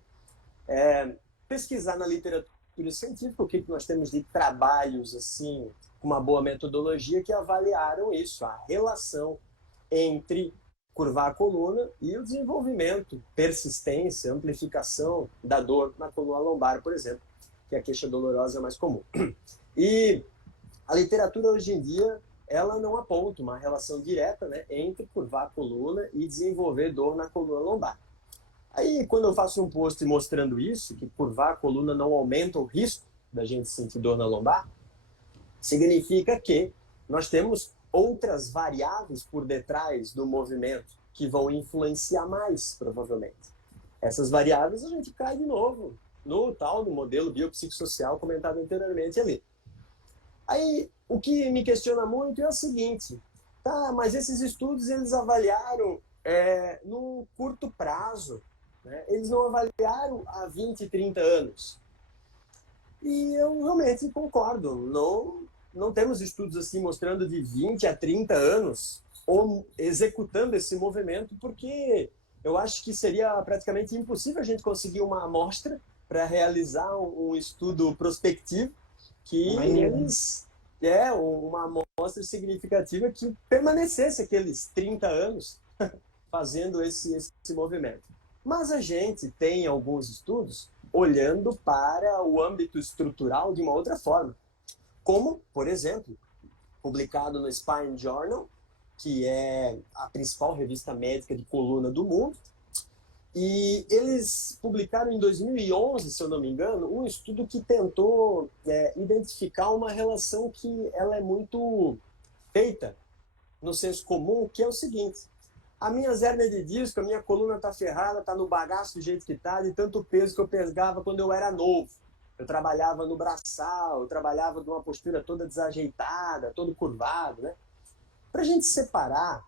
Pesquisar na literatura científica, o que nós temos de trabalhos assim, com uma boa metodologia que avaliaram isso, a relação entre curvar a coluna e o desenvolvimento, persistência, amplificação da dor na coluna lombar, por exemplo, que a queixa dolorosa é mais comum. E a literatura hoje em dia, ela não aponta uma relação direta, né, entre curvar a coluna e desenvolver dor na coluna lombar. Aí, quando eu faço um post mostrando isso, que curvar a coluna não aumenta o risco da gente sentir dor na lombar, significa que nós temos outras variáveis por detrás do movimento que vão influenciar mais, provavelmente. Essas variáveis a gente cai de novo no modelo biopsicossocial comentado anteriormente ali. Aí, o que me questiona muito é o seguinte, tá, mas esses estudos eles avaliaram no curto prazo, né? Eles não avaliaram há 20, 30 anos. E eu realmente concordo, não temos estudos assim mostrando de 20 a 30 anos ou executando esse movimento, porque eu acho que seria praticamente impossível a gente conseguir uma amostra para realizar um estudo prospectivo que eles uma amostra significativa que permanecesse aqueles 30 anos fazendo esse movimento. Mas a gente tem alguns estudos olhando para o âmbito estrutural de uma outra forma. Como, por exemplo, publicado no Spine Journal, que é a principal revista médica de coluna do mundo. E eles publicaram em 2011, se eu não me engano, um estudo que tentou identificar uma relação que ela é muito feita no senso comum, que é o seguinte: a minha hérnia de disco, a minha coluna está ferrada, está no bagaço do jeito que está, de tanto peso que eu pegava quando eu era novo. Eu trabalhava no braçal, eu trabalhava de uma postura toda desajeitada, todo curvado, né? Para a gente separar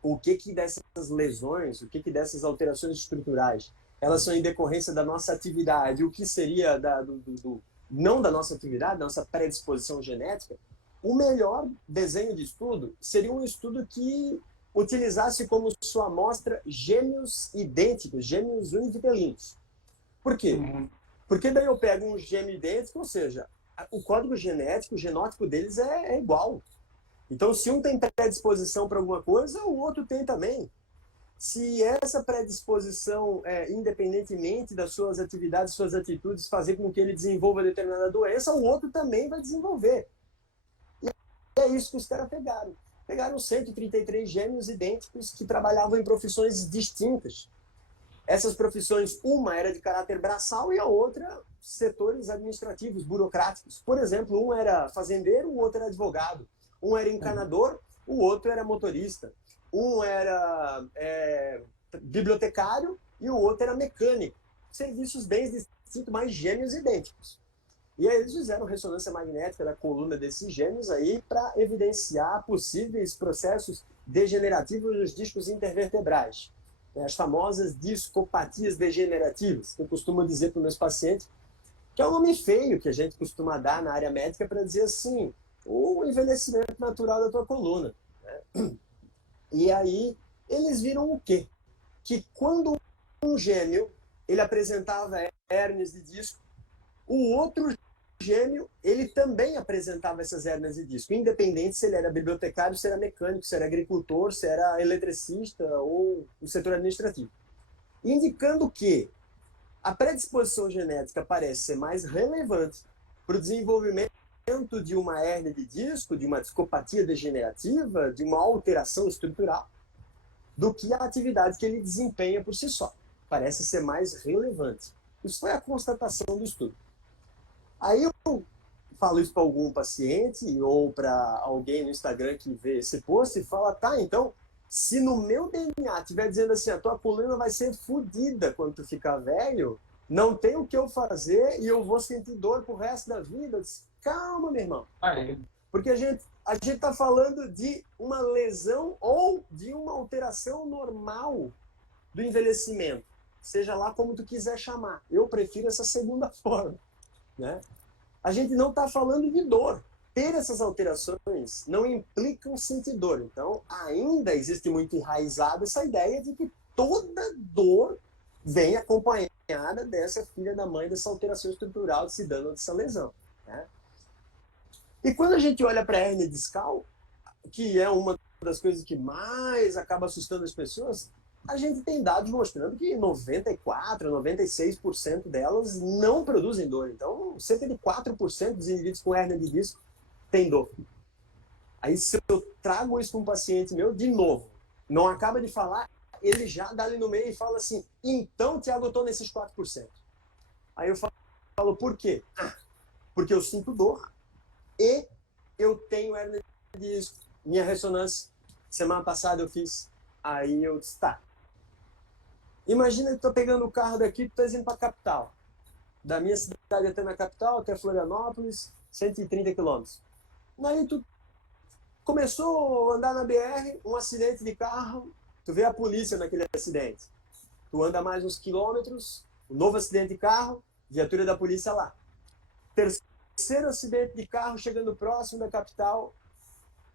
o que dessas lesões, o que dessas alterações estruturais, elas são em decorrência da nossa atividade, o que seria não da nossa atividade, da nossa predisposição genética, o melhor desenho de estudo seria um estudo que utilizasse como sua amostra gêmeos idênticos, gêmeos univitelinos. Por quê? Porque daí eu pego um gêmeo idêntico, ou seja, o código genético, o genótipo deles é igual. Então, se um tem predisposição para alguma coisa, o outro tem também. Se essa predisposição, independentemente das suas atividades, suas atitudes, fazer com que ele desenvolva determinada doença, o outro também vai desenvolver. E é isso que os caras pegaram. Pegaram 133 gêmeos idênticos que trabalhavam em profissões distintas. Essas profissões, uma era de caráter braçal e a outra setores administrativos, burocráticos. Por exemplo, um era fazendeiro, o outro era advogado. Um era encanador, o outro era motorista. Um era bibliotecário e o outro era mecânico. Serviços bem distintos, mas gêmeos idênticos. E aí eles fizeram ressonância magnética da coluna desses gêmeos aí para evidenciar possíveis processos degenerativos nos discos intervertebrais. As famosas discopatias degenerativas, que eu costumo dizer para os meus pacientes, que é um nome feio que a gente costuma dar na área médica para dizer assim, o envelhecimento natural da tua coluna. Né? E aí eles viram o quê? Que quando um gêmeo ele apresentava hérnias de disco, o outro gêmeo ele também apresentava essas hérnias de disco, independente se ele era bibliotecário, se era mecânico, se era agricultor, se era eletricista ou o setor administrativo. Indicando que a predisposição genética parece ser mais relevante para o desenvolvimento de uma hérnia de disco, de uma discopatia degenerativa, de uma alteração estrutural, do que a atividade que ele desempenha por si só. Parece ser mais relevante. Isso foi a constatação do estudo. Aí eu falo isso para algum paciente ou para alguém no Instagram que vê esse post e fala, tá, então, se no meu DNA estiver dizendo assim, a tua coluna vai ser fodida quando tu ficar velho, não tem o que eu fazer e eu vou sentir dor pro resto da vida. Eu disse, calma, meu irmão. Porque a gente está falando de uma lesão ou de uma alteração normal do envelhecimento. Seja lá como tu quiser chamar. Eu prefiro essa segunda forma. Né? A gente não está falando de dor. Ter essas alterações não implicam sentir dor. Então, ainda existe muito enraizado essa ideia de que toda dor vem acompanhada acompanhada dessa filha da mãe, dessa alteração estrutural, desse dano, dessa lesão. Né? E quando a gente olha para a hérnia discal, que é uma das coisas que mais acaba assustando as pessoas, a gente tem dados mostrando que 94%, 96% delas não produzem dor. Então, cerca de 4% dos indivíduos com hérnia de disco tem dor. Aí, se eu trago isso para um paciente meu, de novo, não acaba de falar, ele já dá ali no meio e fala assim, então, Tiago, eu estou nesses 4%. Aí eu falo, por quê? Porque eu sinto dor e eu tenho hérnia de disco. Minha ressonância, semana passada eu fiz. Aí eu disse, tá. Imagina que eu tô pegando o carro daqui e tô indo para a capital. Da minha cidade até na capital, até Florianópolis, 130 quilômetros. Aí tu começou a andar na BR, um acidente de carro, tu vê a polícia naquele acidente. Tu anda mais uns quilômetros, um novo acidente de carro, viatura da polícia lá. Terceiro acidente de carro, chegando próximo da capital,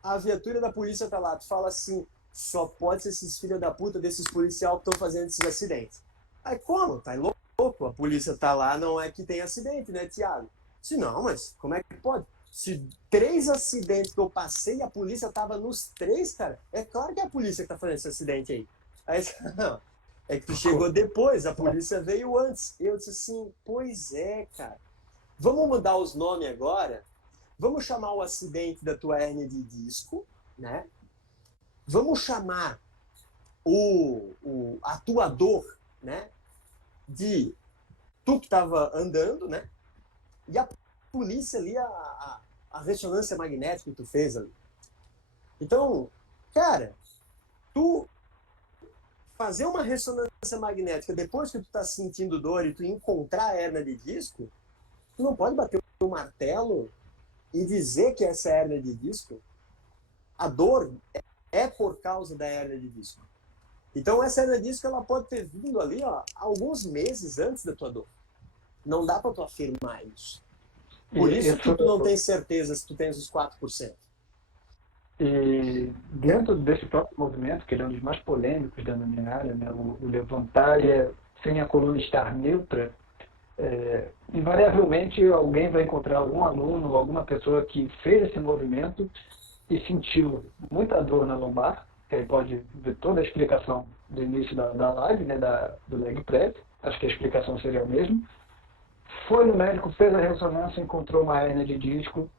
a viatura da polícia tá lá. Tu fala assim, só pode ser esses filhos da puta desses policiais que estão fazendo esses acidentes. Aí como? Tá louco? A polícia tá lá, não é que tem acidente, né, Tiago? Se não, mas como é que pode? Se 3 acidentes que eu passei, a polícia tava nos 3, cara, é claro que é a polícia que tá fazendo esse acidente aí. Aí, não, é que tu chegou depois, a polícia veio antes. Eu disse assim, pois é, cara. Vamos mudar os nomes agora? Vamos chamar o acidente da tua hérnia de disco, né? Vamos chamar a tua dor, né? De tu que estava andando, né? E a polícia ali, a ressonância magnética que tu fez ali. Então, cara, tu fazer uma ressonância magnética depois que tu tá sentindo dor e tu encontrar a hérnia de disco, tu não pode bater o martelo e dizer que essa hérnia de disco, a dor é por causa da hérnia de disco. Então essa hérnia de disco ela pode ter vindo ali, ó, alguns meses antes da tua dor. Não dá para tu afirmar isso. Por isso que tu não tem certeza se tu tens os 4%. E dentro desse próprio movimento, que ele é um dos mais polêmicos da minha área, né, o levantar sem a coluna estar neutra, invariavelmente alguém vai encontrar algum aluno, alguma pessoa que fez esse movimento e sentiu muita dor na lombar, que aí pode ver toda a explicação do início da live, né, do leg press, acho que a explicação seria a mesma. Foi no médico, fez a ressonância, encontrou uma hérnia de disco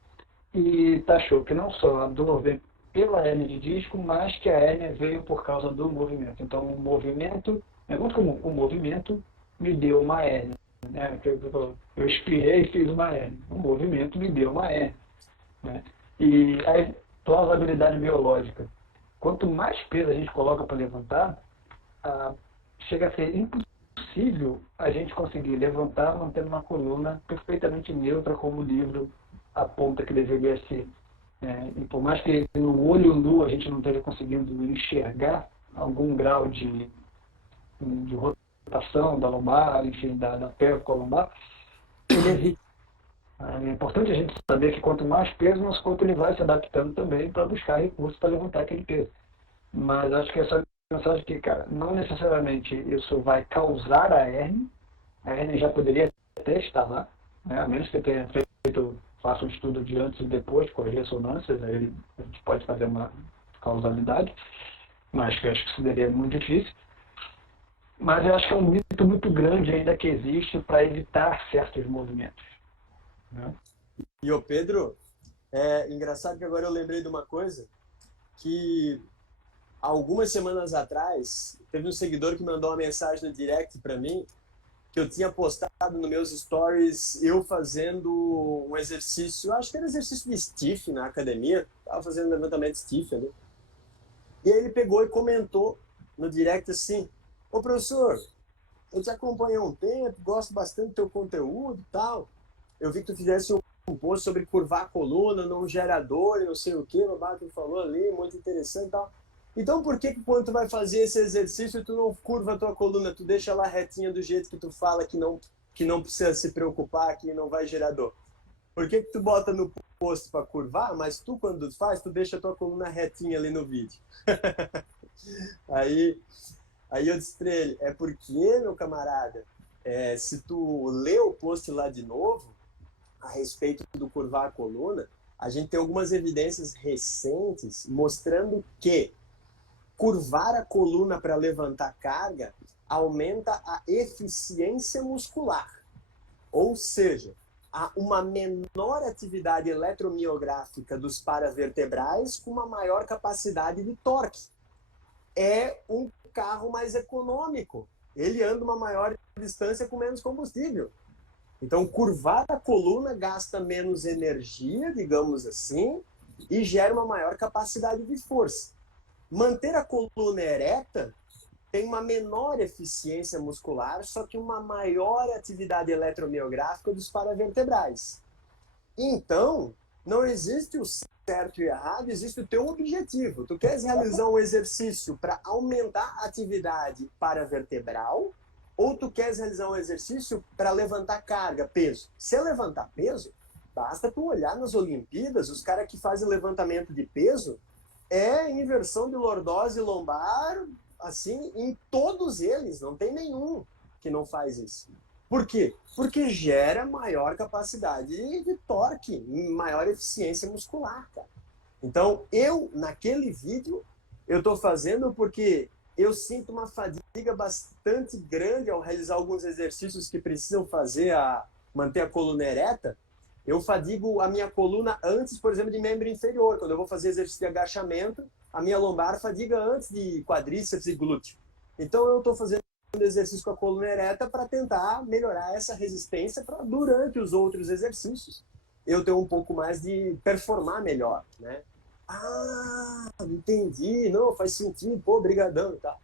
e taxou que não só a dor vem pela hérnia de disco, mas que a hérnia veio por causa do movimento. Então, o movimento, é muito comum, o movimento me deu uma hérnia. Né? Eu espirrei e fiz uma hérnia. O movimento me deu uma hérnia. Né? E a plausibilidade biológica. Quanto mais peso a gente coloca para levantar, chega a ser impossível a gente conseguir levantar mantendo uma coluna perfeitamente neutra, como o livro aponta que deveria ser. E por mais que no olho nu a gente não esteja conseguindo enxergar algum grau de rotação da lombar, enfim, da pélvica lombar, ele existe. É importante a gente saber que quanto mais peso, nosso corpo ele vai se adaptando também para buscar recursos para levantar aquele peso. Mas acho que essa mensagem que, cara, não necessariamente isso vai causar a hérnia já poderia até estar lá, né? A menos que tenha faça um estudo de antes e depois com as ressonâncias, aí a gente pode fazer uma causalidade, mas que eu acho que seria muito difícil. Mas eu acho que é um mito muito grande ainda que existe para evitar certos movimentos. Né? E o Pedro, é engraçado que agora eu lembrei de uma coisa que algumas semanas atrás teve um seguidor que mandou uma mensagem no direct para mim que eu tinha postado nos meus stories eu fazendo um exercício, acho que era exercício de stiff na academia, estava fazendo levantamento stiff ali. E aí ele pegou e comentou no direct assim, ô professor, eu te acompanho há um tempo, gosto bastante do teu conteúdo e tal, eu vi que tu fizesse um post sobre curvar a coluna num gerador e não sei o que, o Bato falou ali, muito interessante e tal. Então, por que quando tu vai fazer esse exercício, tu não curva a tua coluna, tu deixa ela retinha do jeito que tu fala que não precisa se preocupar, que não vai gerar dor? Por que tu bota no post para curvar, mas tu, quando faz, tu deixa a tua coluna retinha ali no vídeo? Aí eu disse pra ele, é porque, meu camarada, Se tu lê o post lá de novo, a respeito do curvar a coluna, a gente tem algumas evidências recentes mostrando que curvar a coluna para levantar carga aumenta a eficiência muscular. Ou seja, há uma menor atividade eletromiográfica dos paravertebrais com uma maior capacidade de torque. É um carro mais econômico. Ele anda uma maior distância com menos combustível. Então, curvar a coluna gasta menos energia, digamos assim, e gera uma maior capacidade de força. Manter a coluna ereta tem uma menor eficiência muscular, só que uma maior atividade eletromiográfica dos paravertebrais. Então, não existe o certo e errado, existe o teu objetivo. Tu queres realizar um exercício para aumentar a atividade paravertebral, ou tu queres realizar um exercício para levantar carga, peso? Se é levantar peso, basta tu olhar nas Olimpíadas, os caras que fazem levantamento de peso, inversão de lordose lombar, assim, em todos eles, não tem nenhum que não faz isso. Por quê? Porque gera maior capacidade de torque, maior eficiência muscular, cara. Então, naquele vídeo, eu estou fazendo porque eu sinto uma fadiga bastante grande ao realizar alguns exercícios que precisam manter a coluna ereta. Eu fadigo a minha coluna antes, por exemplo, de membro inferior. Quando eu vou fazer exercício de agachamento, a minha lombar fadiga antes de quadríceps e glúteo. Então, eu estou fazendo exercício com a coluna ereta para tentar melhorar essa resistência para, durante os outros exercícios, eu ter um pouco mais de performar melhor, né? Ah, entendi. Não, faz sentido. Pô, brigadão e tal.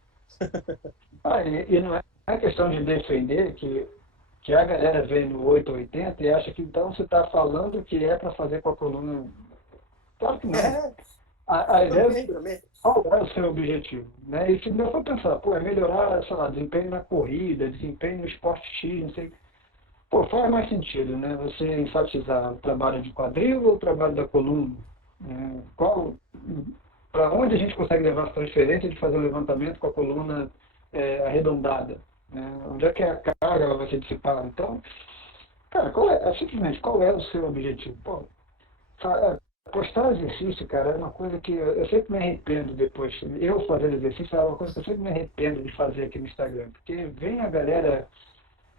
E não é questão de defender que a galera vem no 880 e acha que então você está falando que é para fazer com a coluna. Claro que não. A ideia também. Qual é o seu objetivo? Né? E se não for pensar, é melhorar, sei lá, desempenho na corrida, desempenho no esporte X, não sei. Faz mais sentido, né? Você enfatizar o trabalho de quadril ou o trabalho da coluna? Né? Para onde a gente consegue levar essa transferência de fazer o levantamento com a coluna arredondada? Né? Onde é que a carga ela vai ser dissipada? Então, cara, simplesmente, qual é o seu objetivo? Postar exercício, cara, é uma coisa que eu sempre me arrependo depois. Eu fazendo exercício é uma coisa que eu sempre me arrependo de fazer aqui no Instagram. Porque vem a galera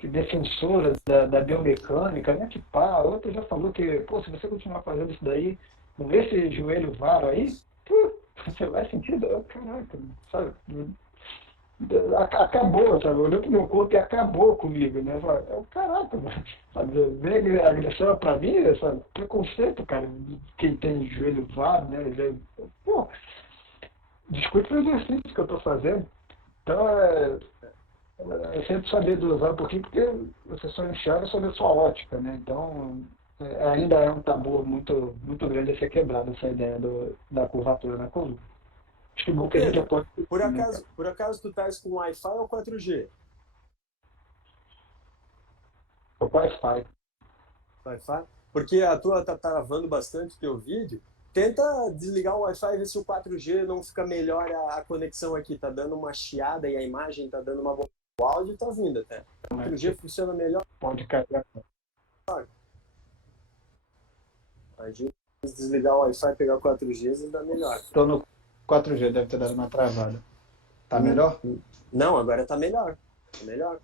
defensora da biomecânica, né? A outra já falou que, se você continuar fazendo isso daí, com esse joelho varo aí, você vai sentir dor, caraca, sabe? Acabou, sabe? Olhou pro meu corpo e acabou comigo, né? Caraca, sabe? Vem agressão pra mim, sabe? Preconceito, cara, quem tem joelho varo, né? Discute o exercício que eu tô fazendo. Então, é sempre saber dosar um pouquinho, porque você só enxerga sobre a sua ótica, né? Então, ainda é um tabu muito, muito grande a ser quebrado, essa ideia da curvatura na coluna. Acho que bom que a gente já pode... Por acaso tu estás com Wi-Fi ou 4G? O Wi-Fi. Wi-Fi? Porque a tua tá travando bastante o teu vídeo. Tenta desligar o Wi-Fi e ver se o 4G não fica melhor a conexão aqui. Tá dando uma chiada e a imagem tá dando uma boa. O áudio tá vindo até. O 4G funciona melhor. Pode carregar. A gente desligar o Wi-Fi e pegar o 4G dá melhor. Estou no 4G, deve ter dado uma travada. Tá melhor? Não, agora tá melhor. Tá melhor.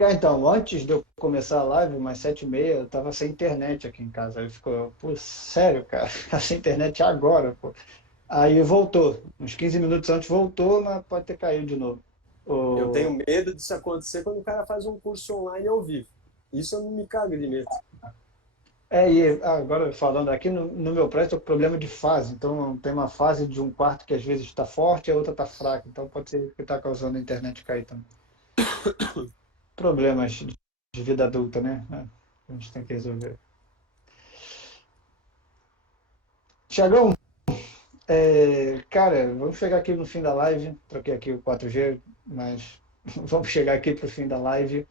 Então, antes de eu começar a live, umas 7h30, eu tava sem internet aqui em casa. Aí ficou, sério, cara? Tá sem internet agora, pô. Aí voltou. Uns 15 minutos antes voltou, mas pode ter caído de novo. Eu tenho medo disso acontecer quando o cara faz um curso online ao vivo. Isso eu não me cago de medo. E agora falando aqui, no meu prédio estou com problema de fase. Então tem uma fase de um quarto que às vezes está forte e a outra está fraca. Então pode ser que está causando a internet cair também. Problemas de vida adulta, né? A gente tem que resolver. Tiagão, cara, vamos chegar aqui no fim da live. Troquei aqui o 4G, mas vamos chegar aqui para o fim da live.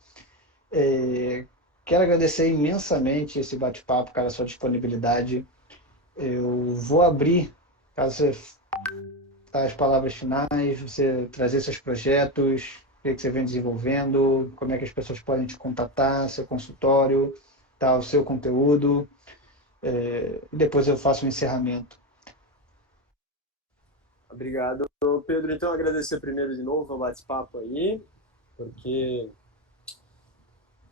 Quero agradecer imensamente esse bate-papo, cara, a sua disponibilidade. Eu vou abrir, caso você as palavras finais, você trazer seus projetos, que você vem desenvolvendo, como é que as pessoas podem te contatar, seu consultório, tá, o seu conteúdo. E depois eu faço um encerramento. Obrigado, Pedro. Então, agradecer primeiro de novo o bate-papo aí, porque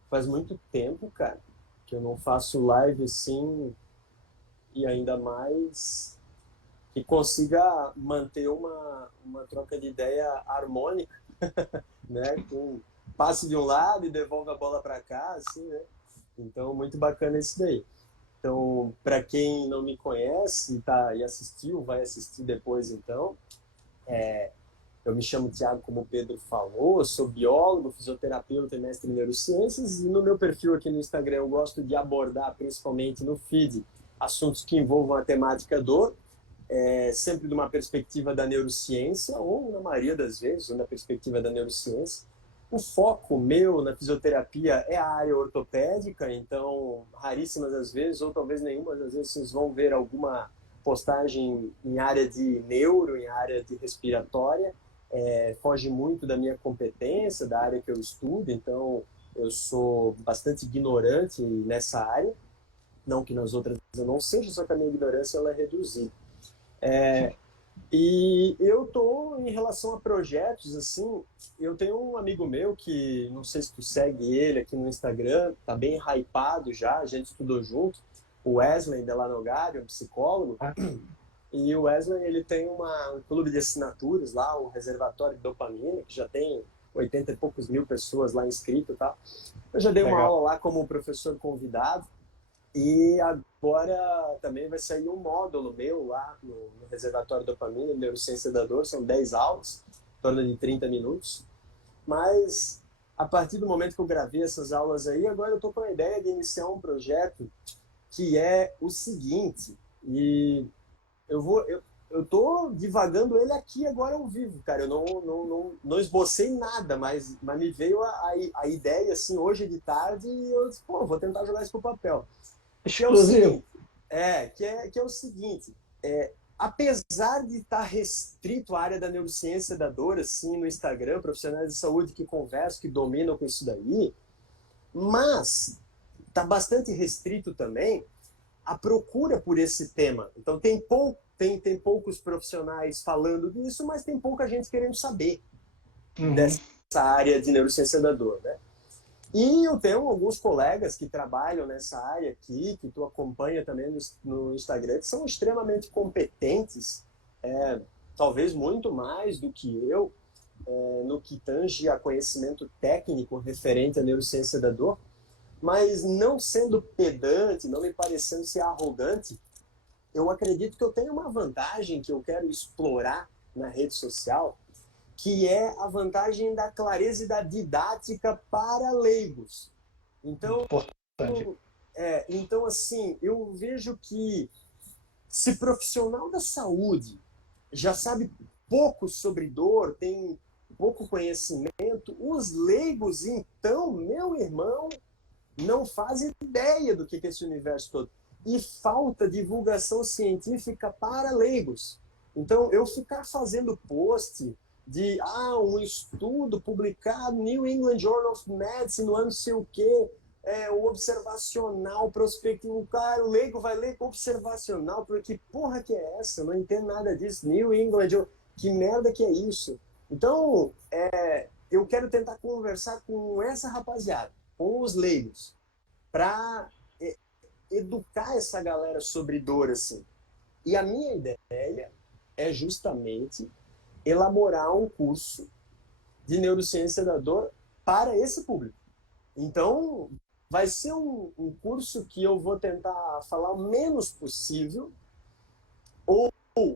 faz muito tempo, cara, que eu não faço live assim, e ainda mais que consiga manter uma troca de ideia harmônica, né? Com passe de um lado e devolve a bola para cá, assim, né? Então, muito bacana isso daí. Então, para quem não me conhece e assistiu, vai assistir depois, então, eu me chamo Thiago, como o Pedro falou, eu sou biólogo, fisioterapeuta e mestre em neurociências, e no meu perfil aqui no Instagram eu gosto de abordar, principalmente no feed, assuntos que envolvam a temática dor, sempre de uma perspectiva da neurociência, ou na maioria das vezes, na perspectiva da neurociência. O foco meu na fisioterapia é a área ortopédica, então, raríssimas as vezes, ou talvez nenhuma das vezes, vocês vão ver alguma postagem em área de neuro, em área de respiratória. Foge muito da minha competência, da área que eu estudo, então eu sou bastante ignorante nessa área. Não que nas outras eu não seja, só que a minha ignorância ela é reduzida. E eu tô em relação a projetos, assim, eu tenho um amigo meu que, não sei se tu segue ele aqui no Instagram, tá bem hypado já, a gente estudou junto, o Wesley Delanogari, um psicólogo, e o Wesley, ele tem um clube de assinaturas lá, um reservatório de dopamina, que já tem 80 e poucos mil pessoas lá inscritas e tal. Eu já dei uma aula lá como professor convidado, e agora também vai sair um módulo meu lá no Reservatório Dopamina, Neurociência da Dor, são 10 aulas, em torno de 30 minutos. Mas, a partir do momento que eu gravei essas aulas aí, agora eu estou com a ideia de iniciar um projeto que é o seguinte, e eu tô divagando ele aqui agora ao vivo, cara. Eu não esbocei nada, mas me veio a ideia, assim, hoje de tarde, e eu disse, pô, vou tentar jogar isso pro papel. Que é o seguinte, que é o seguinte, apesar de estar restrito à área da neurociência da dor, assim, no Instagram, profissionais de saúde que conversam, que dominam com isso daí, mas está bastante restrito também a procura por esse tema. Então, tem poucos profissionais falando disso, mas tem pouca gente querendo saber dessa área de neurociência da dor, né? E eu tenho alguns colegas que trabalham nessa área aqui, que tu acompanha também no Instagram, que são extremamente competentes, talvez muito mais do que eu, no que tange a conhecimento técnico referente à neurociência da dor, mas não sendo pedante, não me parecendo ser arrogante, eu acredito que eu tenho uma vantagem que eu quero explorar na rede social, que é a vantagem da clareza e da didática para leigos. Então, então assim, eu vejo que se profissional da saúde já sabe pouco sobre dor, tem pouco conhecimento, os leigos, então, meu irmão, não fazem ideia do que é esse universo todo. E falta divulgação científica para leigos. Então, eu ficar fazendo post de um estudo publicado no New England Journal of Medicine, no ano não sei o quê, o observacional, prospectivo, cara, o leigo vai ler observacional, porque porra que é essa? Eu não entendo nada disso. New England, que merda que é isso? Então, eu quero tentar conversar com essa rapaziada, com os leigos, para educar essa galera sobre dor, assim. E a minha ideia é justamente elaborar um curso de neurociência da dor para esse público. Então, vai ser um curso que eu vou tentar falar o menos possível, ou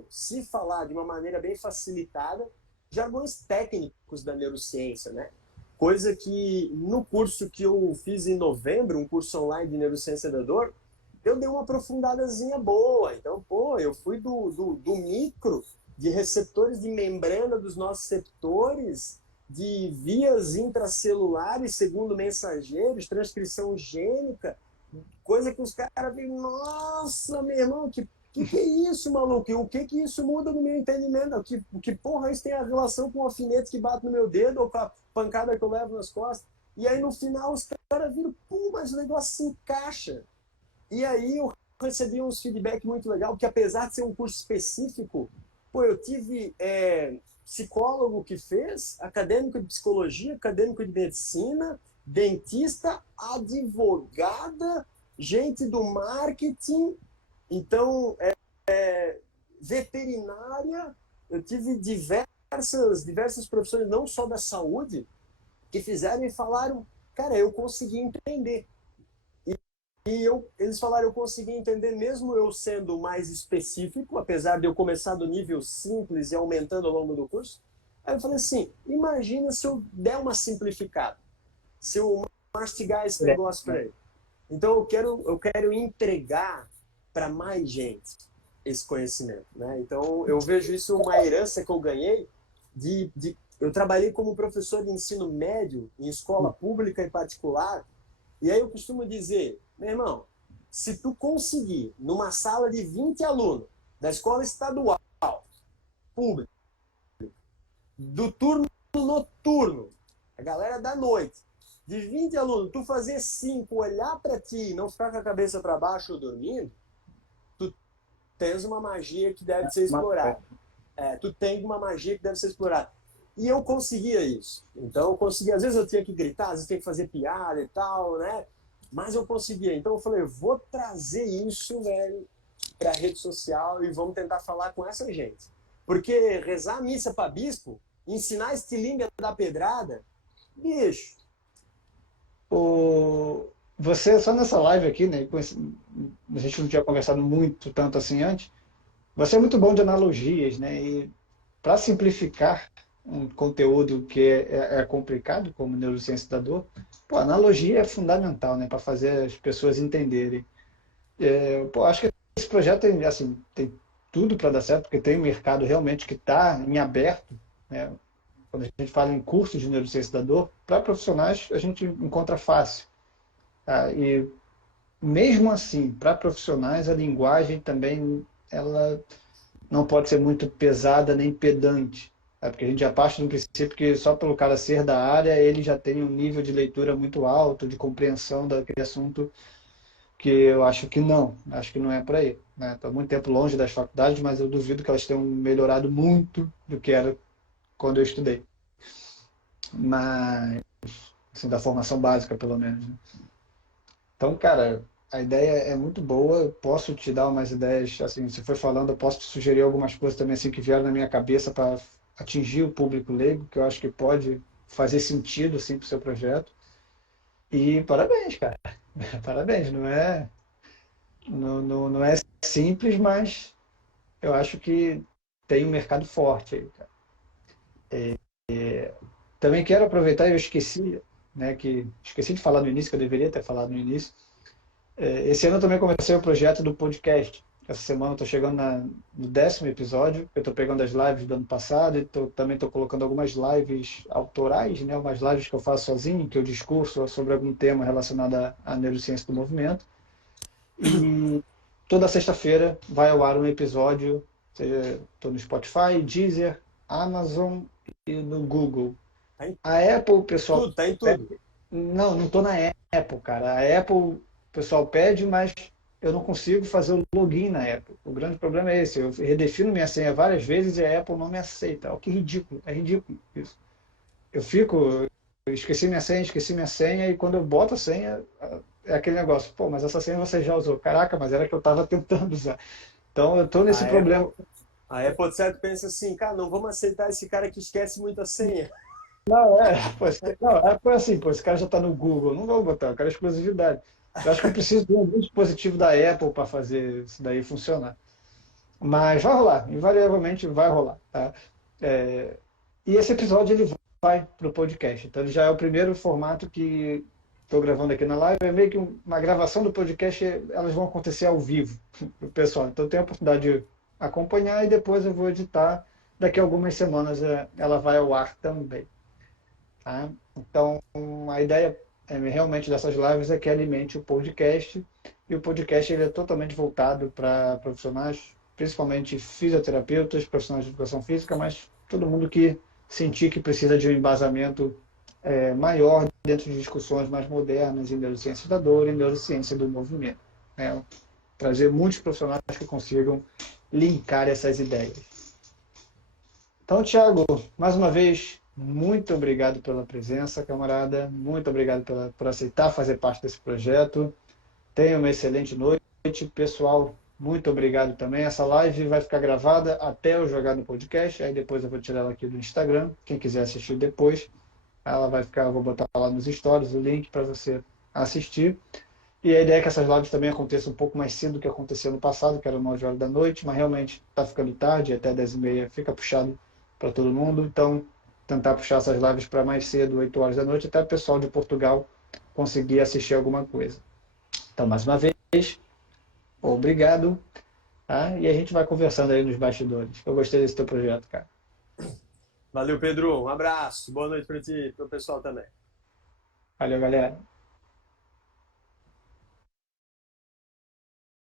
se falar de uma maneira bem facilitada, jargões técnicos da neurociência, né? Coisa que no curso que eu fiz em novembro, um curso online de neurociência da dor, eu dei uma aprofundadazinha boa. Então, eu fui do micro, de receptores de membrana dos nossos receptores, de vias intracelulares, segundo mensageiros, transcrição gênica, coisa que os caras veem, nossa, meu irmão, que que é isso, maluco? E o que isso muda no meu entendimento? O que porra isso tem a relação com o alfinete que bate no meu dedo ou com a pancada que eu levo nas costas? E aí no final os caras viram, pô, mas o negócio se encaixa. E aí eu recebi uns feedback muito legal, porque apesar de ser um curso específico, pô, eu tive psicólogo que fez, acadêmico de psicologia, acadêmico de medicina, dentista, advogada, gente do marketing, então veterinária, eu tive diversas profissões, não só da saúde, que fizeram e falaram, cara, eu consegui entender. Eles falaram, eu consegui entender mesmo eu sendo mais específico, apesar de eu começar do nível simples e aumentando ao longo do curso. Aí eu falei assim, imagina se eu der uma simplificada, se eu mastigar esse negócio para ele. Então eu quero entregar para mais gente esse conhecimento, né? Então eu vejo isso uma herança que eu ganhei eu trabalhei como professor de ensino médio em escola pública e particular, e aí eu costumo dizer, meu irmão, se tu conseguir numa sala de 20 alunos da escola estadual, pública, do turno noturno, a galera da noite, de 20 alunos, tu fazer 5, olhar para ti e não ficar com a cabeça para baixo ou dormindo, tu tens uma magia que deve ser explorada. Tu tem uma magia que deve ser explorada. E eu conseguia isso. Então eu conseguia, às vezes eu tinha que gritar, às vezes tinha que fazer piada e tal, né? Mas eu conseguia. Então eu falei, eu vou trazer isso, velho, para a rede social e vamos tentar falar com essa gente. Porque rezar a missa para bispo, ensinar estilinga da pedrada, bicho. Você, só nessa live aqui, né? A gente não tinha conversado muito, tanto assim antes. Você é muito bom de analogias, né? E para simplificar um conteúdo que é complicado, como neurociência da dor, pô, analogia é fundamental, né? Para fazer as pessoas entenderem. Pô, acho que esse projeto tem, assim, tem tudo para dar certo, porque tem um mercado realmente que está em aberto, né? Quando a gente fala em curso de neurociência da dor, para profissionais a gente encontra fácil. Tá? E mesmo assim, para profissionais, a linguagem também ela não pode ser muito pesada nem pedante. Tá? Porque a gente já parte do princípio que só pelo cara ser da área, ele já tem um nível de leitura muito alto, de compreensão daquele assunto, que eu acho que não é por aí. Né? Estou muito tempo longe das faculdades, mas eu duvido que elas tenham melhorado muito do que era quando eu estudei. Mas, assim, da formação básica, pelo menos. Né? Então, cara, a ideia é muito boa. Eu posso te dar umas ideias, assim, se for falando, eu posso te sugerir algumas coisas também assim que vieram na minha cabeça para atingir o público leigo, que eu acho que pode fazer sentido assim para o seu projeto. E parabéns, cara. Parabéns. Não é simples, mas eu acho que tem um mercado forte aí, cara. Também quero aproveitar, eu esqueci, né, que esqueci de falar no início, que eu deveria ter falado no início. Esse ano eu também comecei o projeto do podcast. Essa semana eu estou chegando no 10º episódio. Eu estou pegando as lives do ano passado e também estou colocando algumas lives autorais, né, umas lives que eu faço sozinho, que eu discurso sobre algum tema relacionado à neurociência do movimento. E toda sexta-feira vai ao ar um episódio. Estou no Spotify, Deezer, Amazon e no Google. A Apple, o pessoal... Tudo, tá em tudo. Não estou na Apple, cara. A Apple, o pessoal pede, mas eu não consigo fazer o login na Apple. O grande problema é esse. Eu redefino minha senha várias vezes e a Apple não me aceita. Olha que ridículo. É ridículo isso. Eu esqueci minha senha, e quando eu boto a senha, é aquele negócio. Pô, mas essa senha você já usou. Caraca, mas era que eu estava tentando usar. Então eu estou nesse problema. A Apple, certo, pensa assim, cara, não vamos aceitar esse cara que esquece muita senha. Foi assim, pô, esse cara já está no Google, não vou botar, eu quero exclusividade. Eu acho que eu preciso de algum dispositivo da Apple para fazer isso daí funcionar. Mas vai rolar, invariavelmente vai rolar. Tá? E esse episódio ele vai para o podcast, então ele já é o primeiro formato que estou gravando aqui na live, é meio que uma gravação do podcast, elas vão acontecer ao vivo, pro pessoal. Então tem a oportunidade de acompanhar e depois eu vou editar, daqui a algumas semanas ela vai ao ar também. Tá? Então, a ideia realmente dessas lives é que alimente o podcast E o podcast ele é totalmente voltado para profissionais, principalmente fisioterapeutas, profissionais de educação física, mas todo mundo que sentir que precisa de um embasamento maior dentro de discussões mais modernas em neurociência da dor e neurociência do movimento. Né? Trazer muitos profissionais que consigam linkar essas ideias. Então, Thiago, mais uma vez, muito obrigado pela presença, camarada. Muito obrigado por aceitar fazer parte desse projeto. Tenha uma excelente noite. Pessoal, muito obrigado também. Essa live vai ficar gravada até eu jogar no podcast, aí depois eu vou tirar ela aqui do Instagram. Quem quiser assistir depois, ela vai ficar, eu vou botar lá nos stories o link para você assistir. E a ideia é que essas lives também aconteçam um pouco mais cedo do que aconteceu no passado, que era 9 horas da noite, mas realmente está ficando tarde, até 10h30 fica puxado para todo mundo. Então, tentar puxar essas lives para mais cedo, 8 horas da noite, até o pessoal de Portugal conseguir assistir alguma coisa. Então, mais uma vez, obrigado. Tá? E a gente vai conversando aí nos bastidores. Eu gostei desse teu projeto, cara. Valeu, Pedro. Um abraço. Boa noite para ti e para o pessoal também. Valeu, galera.